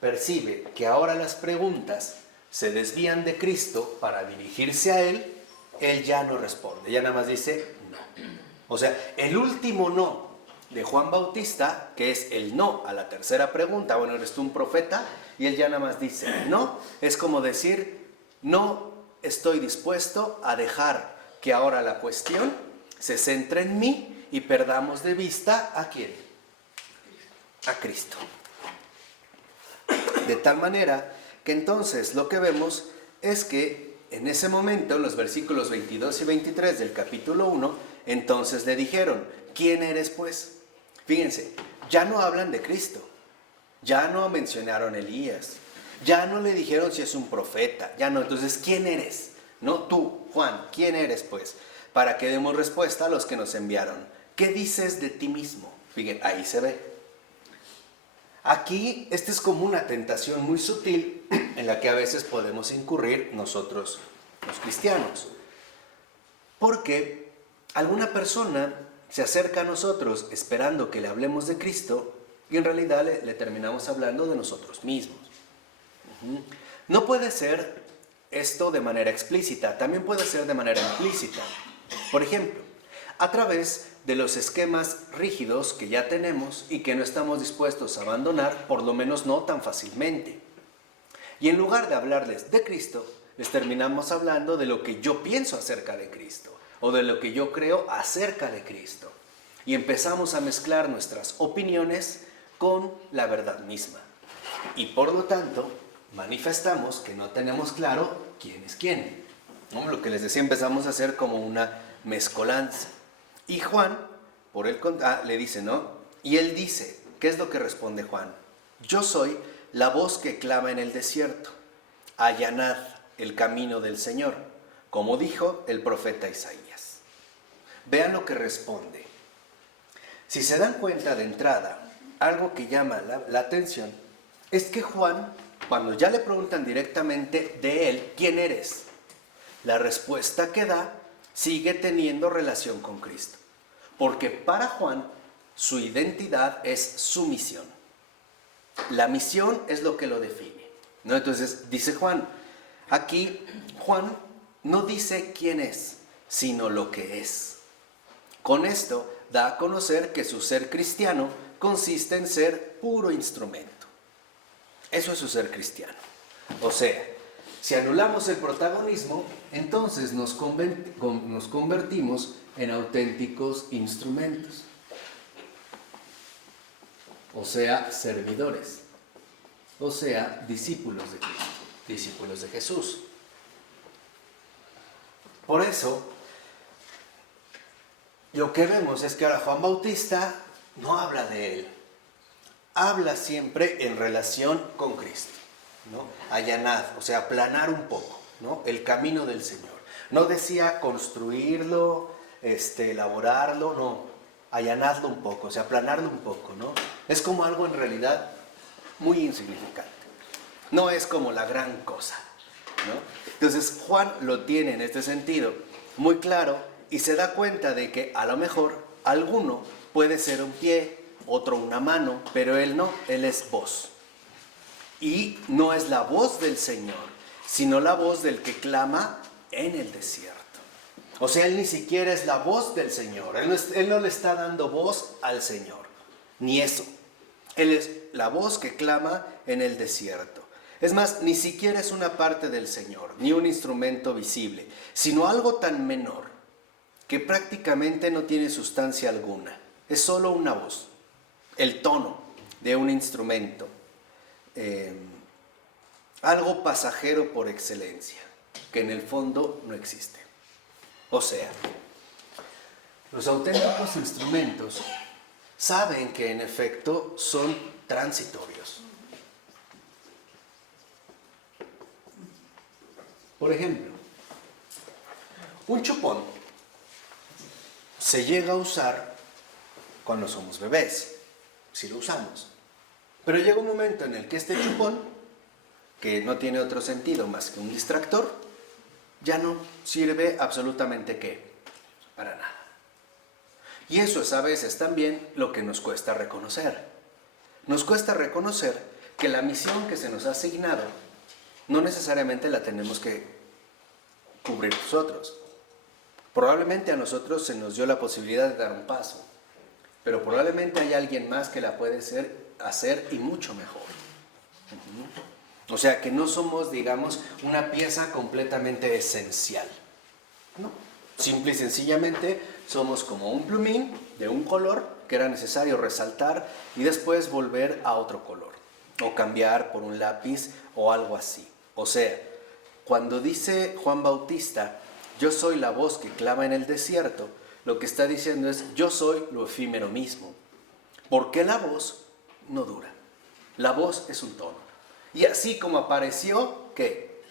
percibe que ahora las preguntas se desvían de Cristo para dirigirse a Él, Él ya no responde, ya nada más dice no. O sea, el último no de Juan Bautista, que es el no a la tercera pregunta, bueno, ¿eres tú un profeta? Y él ya nada más dice no, es como decir, no estoy dispuesto a dejar que ahora la cuestión se centre en mí y perdamos de vista ¿a quién? A Cristo. De tal manera que entonces lo que vemos es que en ese momento, en los versículos 22 y 23 del capítulo 1, entonces le dijeron, ¿quién eres pues? Fíjense, ya no hablan de Cristo, ya no mencionaron a Elías, ya no le dijeron si es un profeta, ya no, entonces ¿quién eres? No tú, Juan, ¿quién eres pues? Para que demos respuesta a los que nos enviaron. ¿Qué dices de ti mismo? Fíjense, ahí se ve. Aquí, esta es como una tentación muy sutil en la que a veces podemos incurrir nosotros, los cristianos. Porque alguna persona se acerca a nosotros esperando que le hablemos de Cristo y en realidad le terminamos hablando de nosotros mismos. No puede ser esto de manera explícita, también puede ser de manera implícita. Por ejemplo, a través de los esquemas rígidos que ya tenemos y que no estamos dispuestos a abandonar, por lo menos no tan fácilmente. Y en lugar de hablarles de Cristo, les terminamos hablando de lo que yo pienso acerca de Cristo o de lo que yo creo acerca de Cristo. Y empezamos a mezclar nuestras opiniones con la verdad misma. Y por lo tanto, manifestamos que no tenemos claro quién es quién, ¿no? Lo que les decía, empezamos a hacer como una mezcolanza. Y Juan le dice, ¿no? Y él dice, ¿qué es lo que responde Juan? Yo soy la voz que clama en el desierto, allanad el camino del Señor, como dijo el profeta Isaías. Vean lo que responde. Si se dan cuenta de entrada, algo que llama la atención es que Juan, cuando ya le preguntan directamente de él, ¿quién eres?, la respuesta que da sigue teniendo relación con Cristo. Porque para Juan, su identidad es su misión. La misión es lo que lo define, ¿no? Entonces, dice Juan, aquí Juan no dice quién es, sino lo que es. Con esto da a conocer que su ser cristiano consiste en ser puro instrumento. Eso es su ser cristiano. O sea, si anulamos el protagonismo, entonces nos convertimos en auténticos instrumentos. O sea, servidores. O sea, discípulos de Cristo, discípulos de Jesús. Por eso, lo que vemos es que ahora Juan Bautista no habla de él. Habla siempre en relación con Cristo, ¿no? Allanad, o sea, aplanar un poco, ¿no? El camino del Señor. No decía construirlo, elaborarlo, no. Allanadlo un poco, o sea, aplanarlo un poco, ¿no? Es como algo en realidad muy insignificante. No es como la gran cosa, ¿no? Entonces, Juan lo tiene en este sentido muy claro y se da cuenta de que a lo mejor alguno puede ser un pie, otro una mano, pero él no, él es voz. Y no es la voz del Señor, sino la voz del que clama en el desierto. O sea, él ni siquiera es la voz del Señor, él no le está dando voz al Señor, ni eso. Él es la voz que clama en el desierto. Es más, ni siquiera es una parte del Señor, ni un instrumento visible, sino algo tan menor que prácticamente no tiene sustancia alguna. Es solo una voz, el tono de un instrumento, algo pasajero por excelencia, que en el fondo no existe. O sea, los auténticos instrumentos saben que en efecto son transitorios. Por ejemplo, un chupón se llega a usar cuando somos bebés, si lo usamos. Pero llega un momento en el que este chupón, que no tiene otro sentido más que un distractor, ya no sirve absolutamente ¿qué? Para nada. Y eso es a veces también lo que nos cuesta reconocer. Nos cuesta reconocer que la misión que se nos ha asignado no necesariamente la tenemos que cubrir nosotros. Probablemente a nosotros se nos dio la posibilidad de dar un paso, pero probablemente hay alguien más que la puede hacer y mucho mejor. O sea que no somos, digamos, una pieza completamente esencial. No. Simple y sencillamente somos como un plumín de un color que era necesario resaltar y después volver a otro color. O cambiar por un lápiz o algo así. O sea, cuando dice Juan Bautista, yo soy la voz que clama en el desierto, lo que está diciendo es, yo soy lo efímero mismo. Porque la voz no dura. La voz es un tono. Y así como apareció, ¿qué?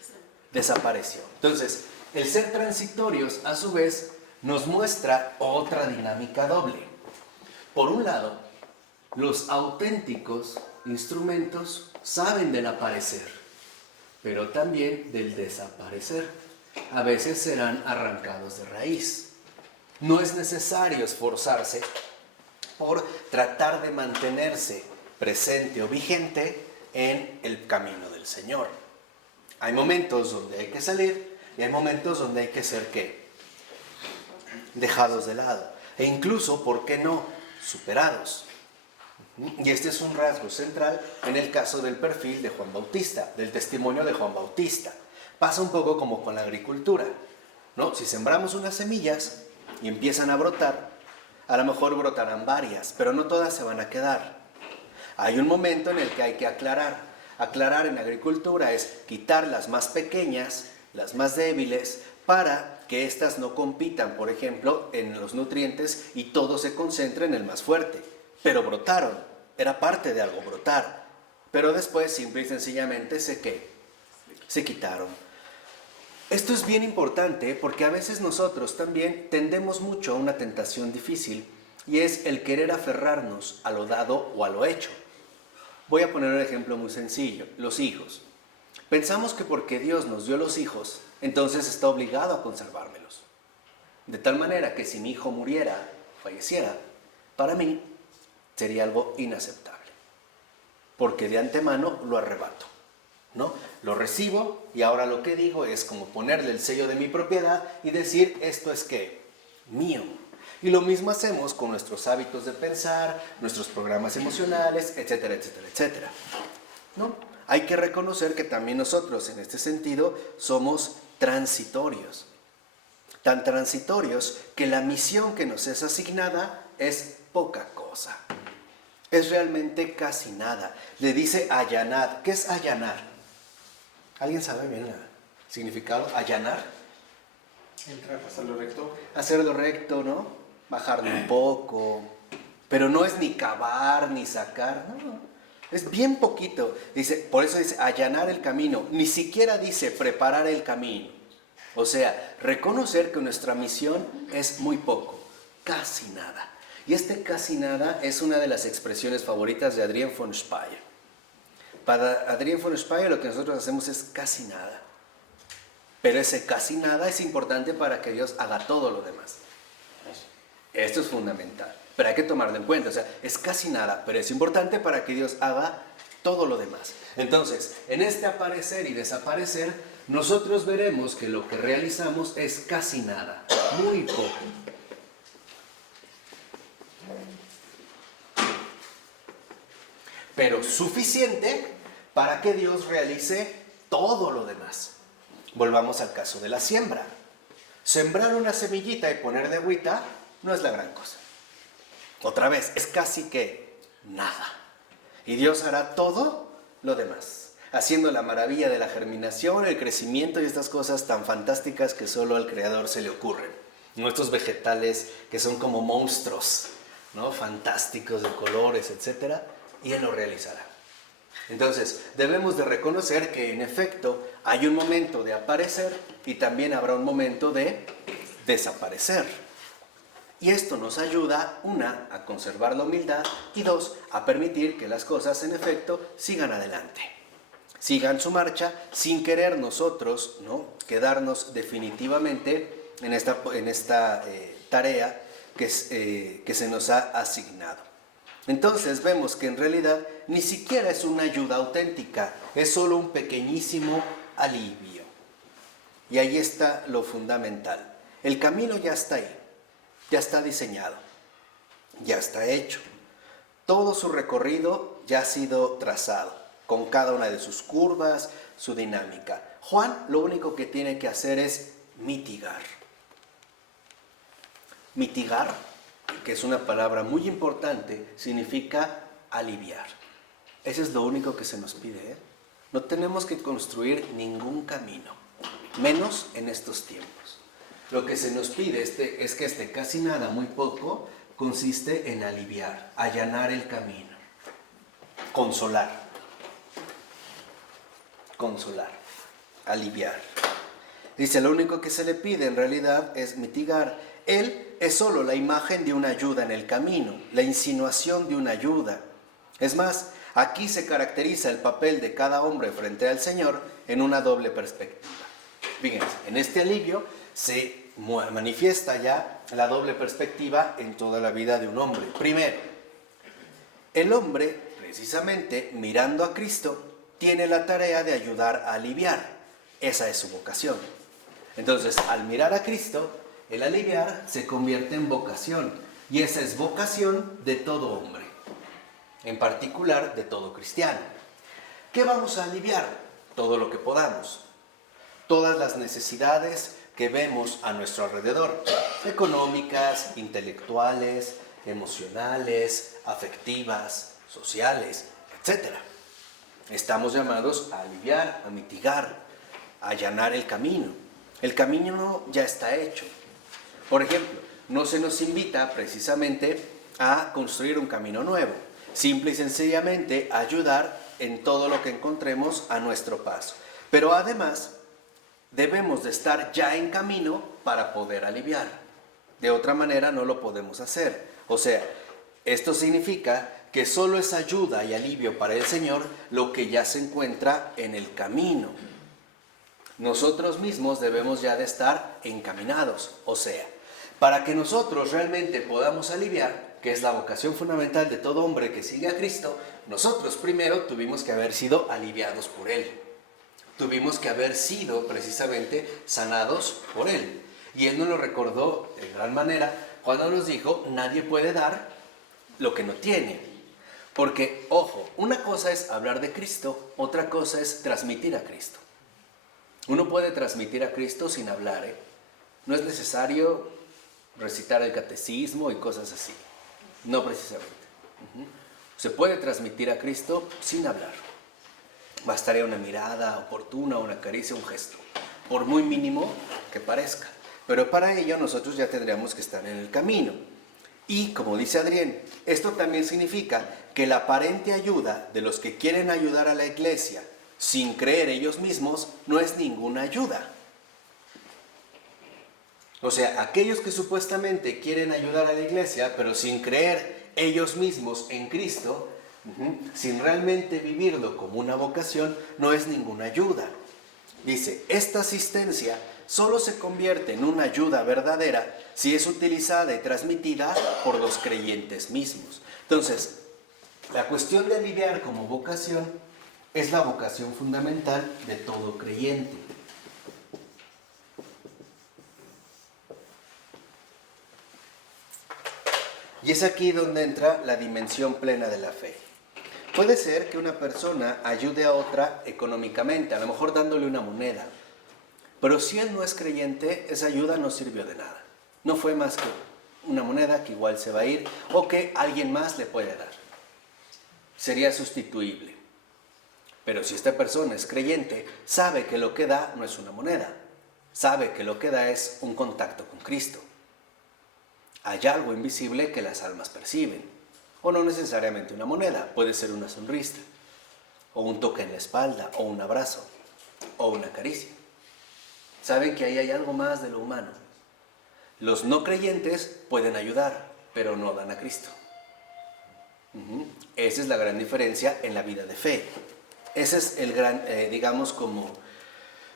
Desapareció. Entonces, el ser transitorios, a su vez, nos muestra otra dinámica doble. Por un lado, los auténticos instrumentos saben del aparecer, pero también del desaparecer. A veces serán arrancados de raíz. No es necesario esforzarse por tratar de mantenerse presente o vigente en el camino del Señor. Hay momentos donde hay que salir y hay momentos donde hay que ser ¿qué? Dejados de lado. E incluso, ¿por qué no? Superados. Y este es un rasgo central en el caso del perfil de Juan Bautista, del testimonio de Juan Bautista. Pasa un poco como con la agricultura, ¿no? Si sembramos unas semillas y empiezan a brotar, a lo mejor brotarán varias, pero no todas se van a quedar. Hay un momento en el que hay que aclarar. Aclarar en agricultura es quitar las más pequeñas, las más débiles, para que éstas no compitan, por ejemplo, en los nutrientes y todo se concentre en el más fuerte. Pero brotaron, era parte de algo brotar. Pero después, simple y sencillamente, se quitaron. Esto es bien importante porque a veces nosotros también tendemos mucho a una tentación difícil y es el querer aferrarnos a lo dado o a lo hecho. Voy a poner un ejemplo muy sencillo, los hijos. Pensamos que porque Dios nos dio los hijos, entonces está obligado a conservármelos. De tal manera que si mi hijo muriera, falleciera, para mí sería algo inaceptable. Porque de antemano lo arrebato, ¿no? Lo recibo y ahora lo que digo es como ponerle el sello de mi propiedad y decir, esto es ¿qué? Mío. Y lo mismo hacemos con nuestros hábitos de pensar, nuestros programas emocionales, etcétera, etcétera, etcétera, ¿no? Hay que reconocer que también nosotros en este sentido somos transitorios. Tan transitorios que la misión que nos es asignada es poca cosa. Es realmente casi nada. Le dice allanad. ¿Qué es allanar? ¿Alguien sabe bien el significado? Allanar. Entrar, hacerlo recto. Hacerlo recto, ¿no? Bajarlo un poco. Pero no es ni cavar, ni sacar, no. Es bien poquito. Dice, por eso dice allanar el camino. Ni siquiera dice preparar el camino. O sea, reconocer que nuestra misión es muy poco. Casi nada. Y este casi nada es una de las expresiones favoritas de Adrián von Speyer. Para Adrián von Speyer lo que nosotros hacemos es casi nada. Pero ese casi nada es importante para que Dios haga todo lo demás. Esto es fundamental. Pero hay que tomarlo en cuenta. O sea, es casi nada, pero es importante para que Dios haga todo lo demás. Entonces, en este aparecer y desaparecer, nosotros veremos que lo que realizamos es casi nada, muy poco. Pero suficiente para que Dios realice todo lo demás. Volvamos al caso de la siembra. Sembrar una semillita y ponerle agüita no es la gran cosa. Otra vez, es casi que nada. Y Dios hará todo lo demás, haciendo la maravilla de la germinación, el crecimiento y estas cosas tan fantásticas que solo al Creador se le ocurren. Nuestros vegetales que son como monstruos, ¿no? Fantásticos de colores, etc. Y Él lo realizará. Entonces, debemos de reconocer que en efecto hay un momento de aparecer y también habrá un momento de desaparecer. Y esto nos ayuda, una, a conservar la humildad y dos, a permitir que las cosas en efecto sigan adelante. Sigan su marcha sin querer nosotros, ¿no?, quedarnos definitivamente en esta tarea que se nos ha asignado. Entonces vemos que en realidad ni siquiera es una ayuda auténtica, es solo un pequeñísimo alivio. Y ahí está lo fundamental. El camino ya está ahí, ya está diseñado, ya está hecho. Todo su recorrido ya ha sido trazado, con cada una de sus curvas, su dinámica. Juan lo único que tiene que hacer es mitigar. Mitigar, que es una palabra muy importante, significa aliviar. Eso es lo único que se nos pide, ¿eh? No tenemos que construir ningún camino, menos en estos tiempos. Lo que se nos pide es que casi nada, muy poco, consiste en aliviar, allanar el camino, consolar, aliviar. Dice, lo único que se le pide en realidad es mitigar. Él es solo la imagen de una ayuda en el camino, la insinuación de una ayuda. Es más, aquí se caracteriza el papel de cada hombre frente al Señor en una doble perspectiva. Fíjense, en este alivio se manifiesta ya la doble perspectiva en toda la vida de un hombre. Primero, el hombre, precisamente mirando a Cristo, tiene la tarea de ayudar a aliviar. Esa es su vocación. Entonces, al mirar a Cristo, el aliviar se convierte en vocación. Y esa es vocación de todo hombre, en particular de todo cristiano. ¿Qué vamos a aliviar? Todo lo que podamos. Todas las necesidades que vemos a nuestro alrededor, económicas, intelectuales, emocionales, afectivas, sociales, etc. Estamos llamados a aliviar, a mitigar, a allanar el camino. El camino ya está hecho. Por ejemplo, no se nos invita precisamente a construir un camino nuevo. Simple y sencillamente ayudar en todo lo que encontremos a nuestro paso. Pero además, debemos de estar ya en camino para poder aliviar. De otra manera no lo podemos hacer. O sea, esto significa que solo es ayuda y alivio para el Señor lo que ya se encuentra en el camino. Nosotros mismos debemos ya de estar encaminados. O sea, para que nosotros realmente podamos aliviar, que es la vocación fundamental de todo hombre que sigue a Cristo, nosotros primero tuvimos que haber sido aliviados por Él. Tuvimos que haber sido precisamente sanados por Él. Y Él nos lo recordó de gran manera cuando nos dijo, nadie puede dar lo que no tiene. Porque, ojo, una cosa es hablar de Cristo, otra cosa es transmitir a Cristo. Uno puede transmitir a Cristo sin hablar, ¿eh? No es necesario recitar el catecismo y cosas así. No precisamente. Se puede transmitir a Cristo sin hablar. Bastaría una mirada oportuna, una caricia, un gesto, por muy mínimo que parezca. Pero para ello nosotros ya tendríamos que estar en el camino. Y como dice Adrián, esto también significa que la aparente ayuda de los que quieren ayudar a la iglesia sin creer ellos mismos no es ninguna ayuda. O sea, aquellos que supuestamente quieren ayudar a la iglesia, pero sin creer ellos mismos en Cristo, sin realmente vivirlo como una vocación, no es ninguna ayuda. Dice, esta asistencia solo se convierte en una ayuda verdadera si es utilizada y transmitida por los creyentes mismos. Entonces, la cuestión de aliviar como vocación es la vocación fundamental de todo creyente. Y es aquí donde entra la dimensión plena de la fe. Puede ser que una persona ayude a otra económicamente, a lo mejor dándole una moneda. Pero si él no es creyente, esa ayuda no sirvió de nada. No fue más que una moneda que igual se va a ir o que alguien más le puede dar. Sería sustituible. Pero si esta persona es creyente, sabe que lo que da no es una moneda. Sabe que lo que da es un contacto con Cristo. Hay algo invisible que las almas perciben. O no necesariamente una moneda, puede ser una sonrisa, o un toque en la espalda, o un abrazo, o una caricia. Saben que ahí hay algo más de lo humano. Los no creyentes pueden ayudar, pero no dan a Cristo. Esa es la gran diferencia en la vida de fe. Ese es el gran, digamos, como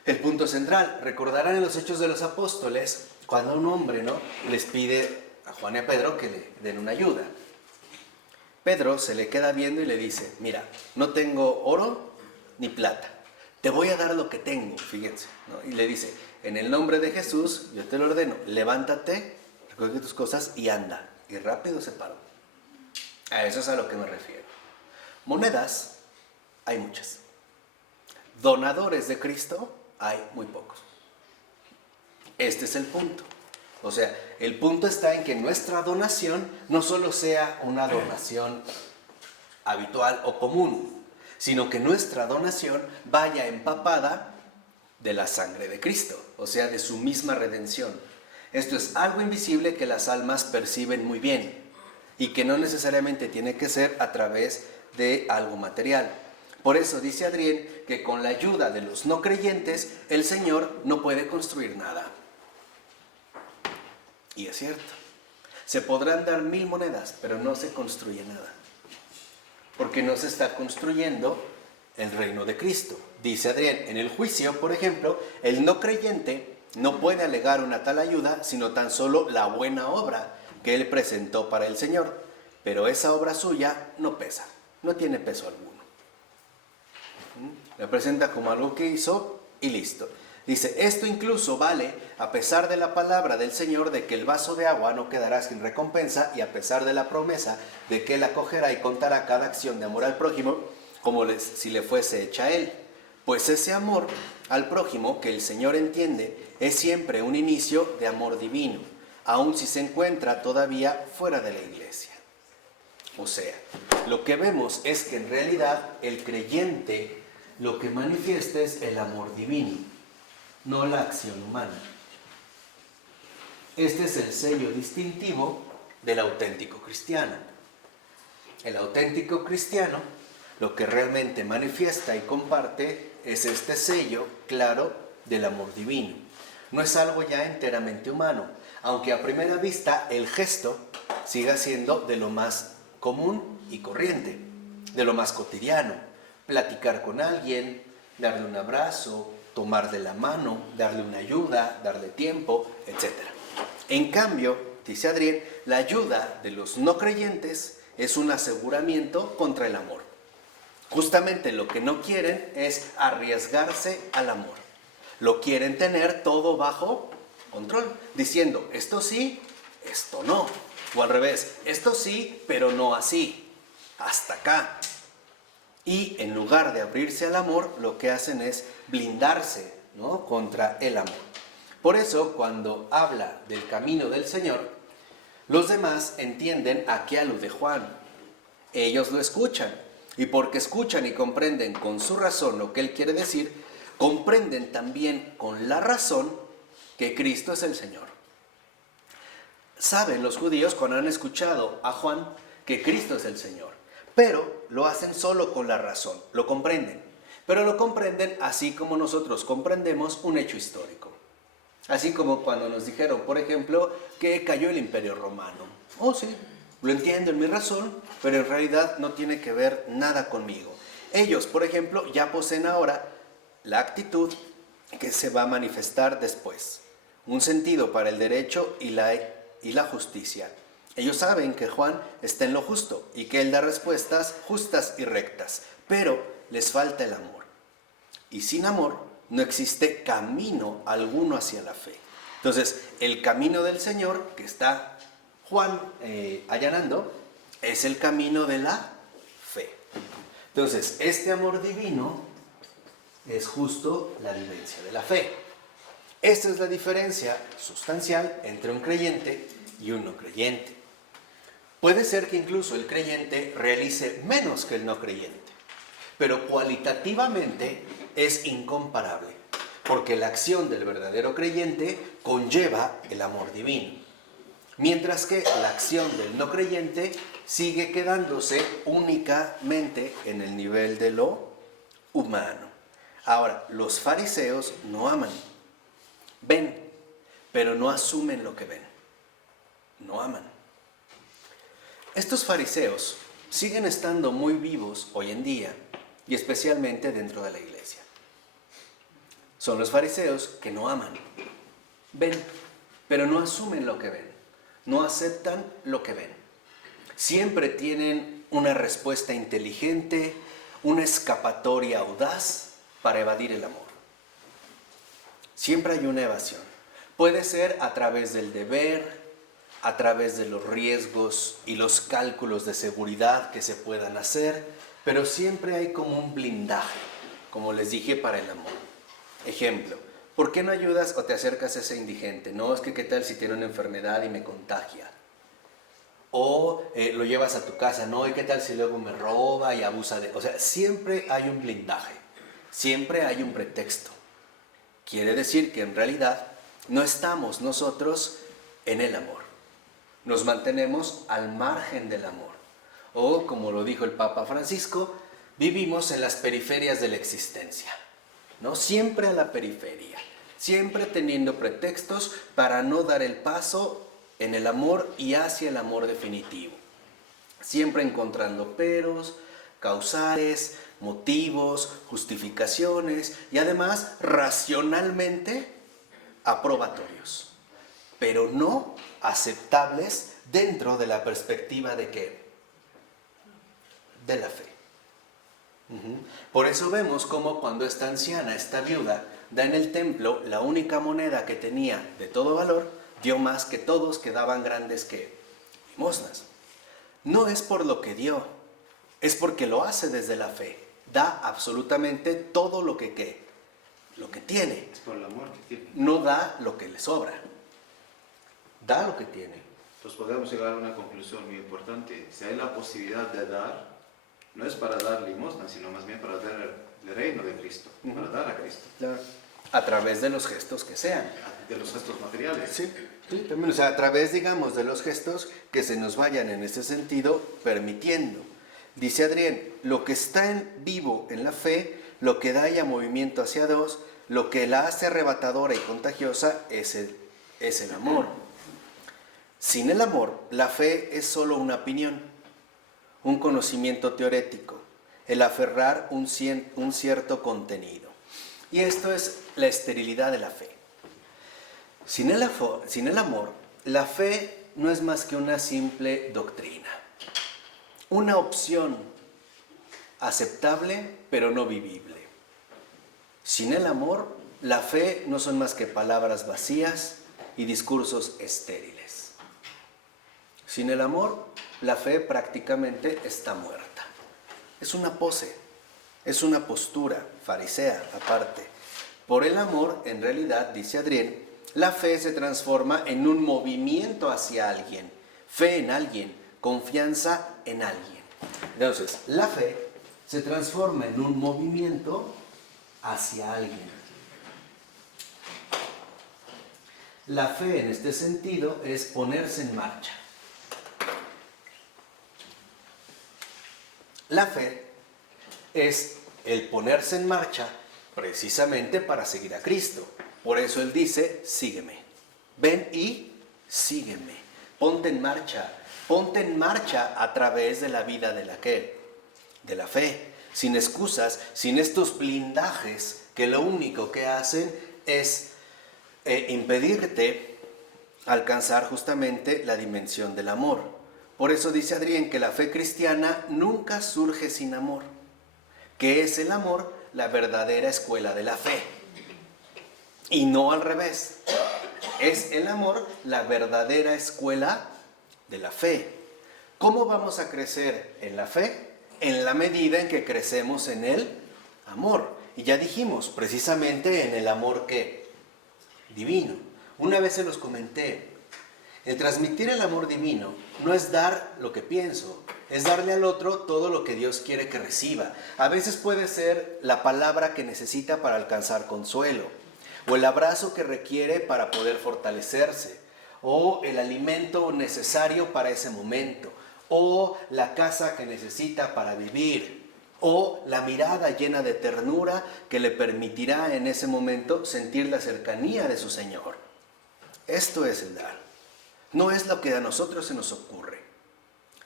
el punto central. Recordarán en los Hechos de los Apóstoles, cuando un hombre, ¿no?, les pide a Juan y a Pedro que le den una ayuda. Pedro se le queda viendo y le dice, mira, no tengo oro ni plata, te voy a dar lo que tengo, fíjense, ¿no? Y le dice, en el nombre de Jesús, yo te lo ordeno, levántate, recoge tus cosas y anda. Y rápido se paró. A eso es a lo que me refiero. Monedas, hay muchas. Donadores de Cristo, hay muy pocos. Este es el punto. O sea, el punto está en que nuestra donación no solo sea una donación habitual o común, sino que nuestra donación vaya empapada de la sangre de Cristo, o sea, de su misma redención. Esto es algo invisible que las almas perciben muy bien y que no necesariamente tiene que ser a través de algo material. Por eso dice Adrián que con la ayuda de los no creyentes, el Señor no puede construir nada. Y es cierto, se podrán dar 1000 monedas, pero no se construye nada. Porque no se está construyendo el reino de Cristo. Dice Adrián, en el juicio, por ejemplo, el no creyente no puede alegar una tal ayuda, sino tan solo la buena obra que él presentó para el Señor. Pero esa obra suya no pesa, no tiene peso alguno. La presenta como algo que hizo y listo. Dice, esto incluso vale a pesar de la palabra del Señor de que el vaso de agua no quedará sin recompensa y a pesar de la promesa de que él acogerá y contará cada acción de amor al prójimo como si le fuese hecha a él. Pues ese amor al prójimo que el Señor entiende es siempre un inicio de amor divino, aun si se encuentra todavía fuera de la iglesia. O sea, lo que vemos es que en realidad el creyente lo que manifiesta es el amor divino. no la acción humana. Este es el sello distintivo del auténtico cristiano. El auténtico cristiano lo que realmente manifiesta y comparte es este sello claro del amor divino. No es algo ya enteramente humano, aunque a primera vista el gesto siga siendo de lo más común y corriente, de lo más cotidiano. Platicar con alguien, darle un abrazo, tomar de la mano, darle una ayuda, darle tiempo, etc. En cambio, dice Adrián, la ayuda de los no creyentes es un aseguramiento contra el amor. Justamente lo que no quieren es arriesgarse al amor. Lo quieren tener todo bajo control, diciendo, esto sí, esto no. O al revés, esto sí, pero no así, hasta acá. Y en lugar de abrirse al amor, lo que hacen es blindarse, ¿no?, contra el amor. Por eso, cuando habla del camino del Señor, los demás entienden a qué alude Juan. Ellos lo escuchan, y porque escuchan y comprenden con su razón lo que él quiere decir, comprenden también con la razón que Cristo es el Señor. Saben los judíos cuando han escuchado a Juan que Cristo es el Señor, pero lo hacen solo con la razón, lo comprenden. Pero lo comprenden así como nosotros comprendemos un hecho histórico. Así como cuando nos dijeron, por ejemplo, que cayó el Imperio Romano. Oh, sí, lo entiendo en mi razón, pero en realidad no tiene que ver nada conmigo. Ellos, por ejemplo, ya poseen ahora la actitud que se va a manifestar después. Un sentido para el derecho y la justicia. Ellos saben que Juan está en lo justo y que él da respuestas justas y rectas, pero les falta el amor. Y sin amor no existe camino alguno hacia la fe. Entonces, el camino del Señor que está Juan allanando es el camino de la fe. Entonces, este amor divino es justo la vivencia de la fe. Esta es la diferencia sustancial entre un creyente y un no creyente. Puede ser que incluso el creyente realice menos que el no creyente, pero cualitativamente es incomparable, porque la acción del verdadero creyente conlleva el amor divino, mientras que la acción del no creyente sigue quedándose únicamente en el nivel de lo humano. Ahora, los fariseos no aman, ven, pero no asumen lo que ven, no aman. Estos fariseos siguen estando muy vivos hoy en día y especialmente dentro de la iglesia. Son los fariseos que no aman, ven, pero no asumen lo que ven, no aceptan lo que ven. Siempre tienen una respuesta inteligente, una escapatoria audaz para evadir el amor. Siempre hay una evasión. Puede ser a través del deber, a través de los riesgos y los cálculos de seguridad que se puedan hacer, pero siempre hay como un blindaje, como les dije, para el amor. Ejemplo, ¿por qué no ayudas o te acercas a ese indigente? No, es que qué tal si tiene una enfermedad y me contagia. O lo llevas a tu casa, no, y qué tal si luego me roba y abusa de... O sea, siempre hay un blindaje, siempre hay un pretexto. Quiere decir que en realidad no estamos nosotros en el amor. Nos mantenemos al margen del amor. O, como lo dijo el Papa Francisco, vivimos en las periferias de la existencia, ¿no? Siempre a la periferia, siempre teniendo pretextos para no dar el paso en el amor y hacia el amor definitivo. Siempre encontrando peros, causales, motivos, justificaciones y además racionalmente aprobatorios, pero no aceptables dentro de la perspectiva de ¿qué? De la fe. Por eso vemos cómo cuando esta anciana, esta viuda, da en el templo la única moneda que tenía de todo valor, dio más que todos que daban grandes ¿qué? Limosnas. No es por lo que dio, es porque lo hace desde la fe. Da absolutamente todo lo que ¿qué? Lo que tiene. Es por el amor que tiene. No da lo que le sobra. Da lo que tiene. Pues podemos llegar a una conclusión muy importante. Si hay la posibilidad de dar, no es para dar limosna, sino más bien para dar el reino de Cristo, para dar a Cristo. Claro. a través de los gestos que sean. De los gestos materiales. Sí, sí, también, o sea, a través, digamos, de los gestos que se nos vayan en ese sentido permitiendo. Dice Adrián, lo que está en vivo en la fe, lo que da ella movimiento hacia Dios, lo que la hace arrebatadora y contagiosa es el amor. Sin el amor, la fe es solo una opinión, un conocimiento teorético, el aferrar un cierto contenido. Y esto es la esterilidad de la fe. Sin el amor, la fe no es más que una simple doctrina, una opción aceptable pero no vivible. Sin el amor, la fe no son más que palabras vacías y discursos estériles. Sin el amor, la fe prácticamente está muerta. Es una pose, es una postura farisea aparte. Por el amor, en realidad, dice Adrián, la fe se transforma en un movimiento hacia alguien, fe en alguien, confianza en alguien. Entonces, la fe se transforma en un movimiento hacia alguien. La fe en este sentido es ponerse en marcha. La fe es el ponerse en marcha precisamente para seguir a Cristo. Por eso Él dice, sígueme. Ven y sígueme. Ponte en marcha a través de la vida de la fe, sin excusas, sin estos blindajes que lo único que hacen es impedirte alcanzar justamente la dimensión del amor. Por eso dice Adrián que la fe cristiana nunca surge sin amor, que es el amor la verdadera escuela de la fe. Y no al revés, es el amor la verdadera escuela de la fe. ¿Cómo vamos a crecer en la fe? En la medida en que crecemos en el amor. Y ya dijimos, precisamente en el amor ¿qué? Divino. Una vez se los comenté, el transmitir el amor divino no es dar lo que pienso, es darle al otro todo lo que Dios quiere que reciba. A veces puede ser la palabra que necesita para alcanzar consuelo, o el abrazo que requiere para poder fortalecerse, o el alimento necesario para ese momento, o la casa que necesita para vivir, o la mirada llena de ternura que le permitirá en ese momento sentir la cercanía de su Señor. Esto es el dar. No es lo que a nosotros se nos ocurre,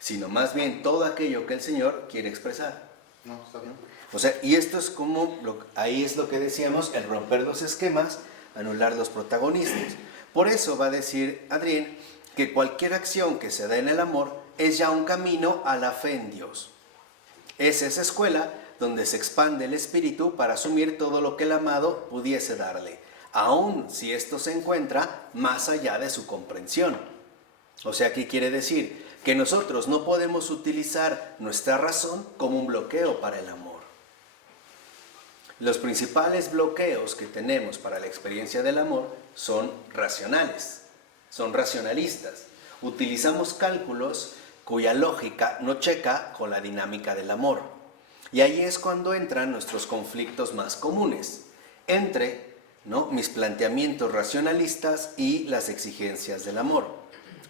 sino más bien todo aquello que el Señor quiere expresar. No, está bien. O sea, y esto es como, ahí es lo que decíamos, el romper los esquemas, anular los protagonistas. Por eso va a decir Adrián que cualquier acción que se da en el amor es ya un camino a la fe en Dios. Es esa escuela donde se expande el espíritu para asumir todo lo que el amado pudiese darle, aun si esto se encuentra más allá de su comprensión. O sea, ¿qué quiere decir? Que nosotros no podemos utilizar nuestra razón como un bloqueo para el amor. Los principales bloqueos que tenemos para la experiencia del amor son racionales, son racionalistas. Utilizamos cálculos cuya lógica no checa con la dinámica del amor. Y ahí es cuando entran nuestros conflictos más comunes, entre mis planteamientos racionalistas y las exigencias del amor.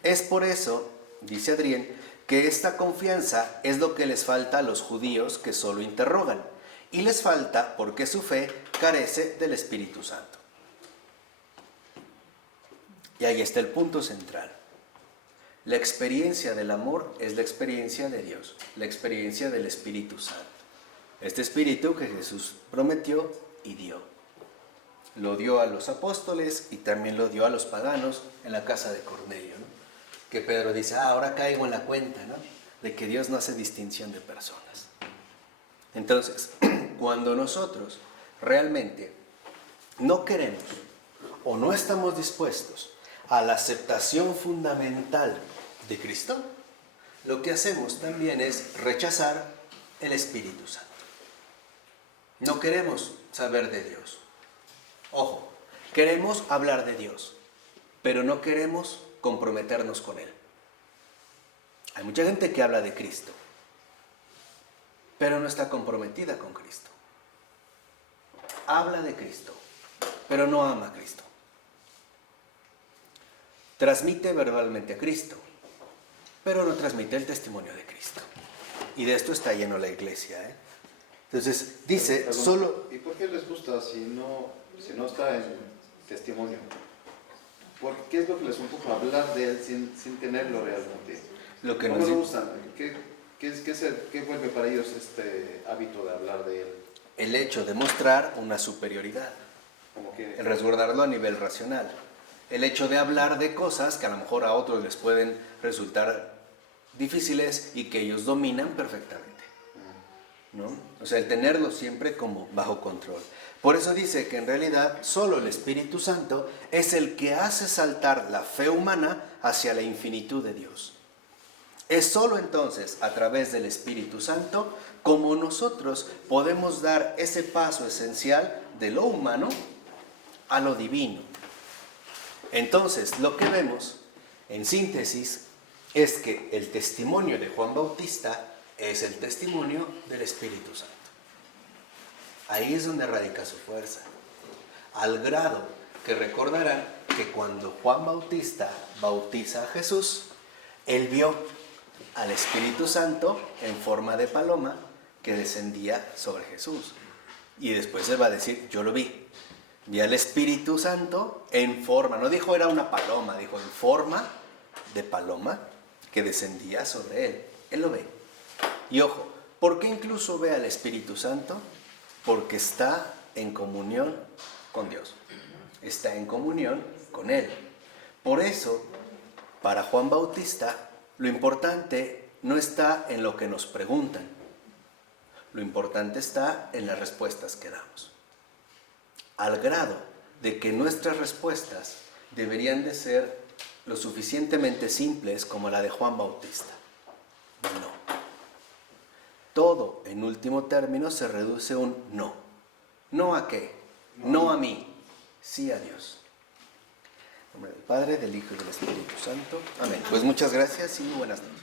Es por eso, dice Adrián, que esta confianza es lo que les falta a los judíos que solo interrogan. Y les falta porque su fe carece del Espíritu Santo. Y ahí está el punto central. La experiencia del amor es la experiencia de Dios, la experiencia del Espíritu Santo. Este Espíritu que Jesús prometió y dio. Lo dio a los apóstoles y también lo dio a los paganos en la casa de Cornelio, ¿no? Que Pedro dice, ahora caigo en la cuenta, ¿no? De que Dios no hace distinción de personas. Entonces, cuando nosotros realmente no queremos o no estamos dispuestos a la aceptación fundamental de Cristo, lo que hacemos también es rechazar el Espíritu Santo. No queremos saber de Dios. Ojo, queremos hablar de Dios, pero no queremos comprometernos con Él. Hay mucha gente que habla de Cristo, pero no está comprometida con Cristo. Habla de Cristo, pero no ama a Cristo. Transmite verbalmente a Cristo, pero no transmite el testimonio de Cristo. Y de esto está lleno la iglesia, ¿eh? Entonces, dice, Perdón, solo... ¿y por qué les gusta si no está en testimonio? ¿Qué es lo que les empuja a hablar de él sin tenerlo realmente? Lo que ¿Cómo nos lo dice- usan? ¿Qué vuelve para ellos este hábito de hablar de él? El hecho de mostrar una superioridad, Como que el resguardarlo a nivel racional. El hecho de hablar de cosas que a lo mejor a otros les pueden resultar difíciles y que ellos dominan perfectamente, ¿no? O sea, el tenerlo siempre como bajo control. Por eso dice que en realidad solo el Espíritu Santo es el que hace saltar la fe humana hacia la infinitud de Dios. Es solo entonces a través del Espíritu Santo como nosotros podemos dar ese paso esencial de lo humano a lo divino. Entonces, lo que vemos, en síntesis, es que el testimonio de Juan Bautista es el testimonio del Espíritu Santo. Ahí es donde radica su fuerza. Al grado que recordarán que cuando Juan Bautista bautiza a Jesús, él vio al Espíritu Santo en forma de paloma que descendía sobre Jesús. Y después él va a decir, yo lo vi. Vi al Espíritu Santo en forma, no dijo era una paloma, dijo en forma de paloma que descendía sobre él. Él lo ve. Y ojo, ¿por qué incluso ve al Espíritu Santo? Porque está en comunión con Dios. Está en comunión con Él. Por eso, para Juan Bautista, lo importante no está en lo que nos preguntan. Lo importante está en las respuestas que damos. Al grado de que nuestras respuestas deberían de ser lo suficientemente simples como la de Juan Bautista. No. Todo, en último término, se reduce a un no. ¿No a qué? No a mí, sí a Dios. En nombre del Padre, del Hijo y del Espíritu Santo. Amén. Pues muchas gracias y buenas noches.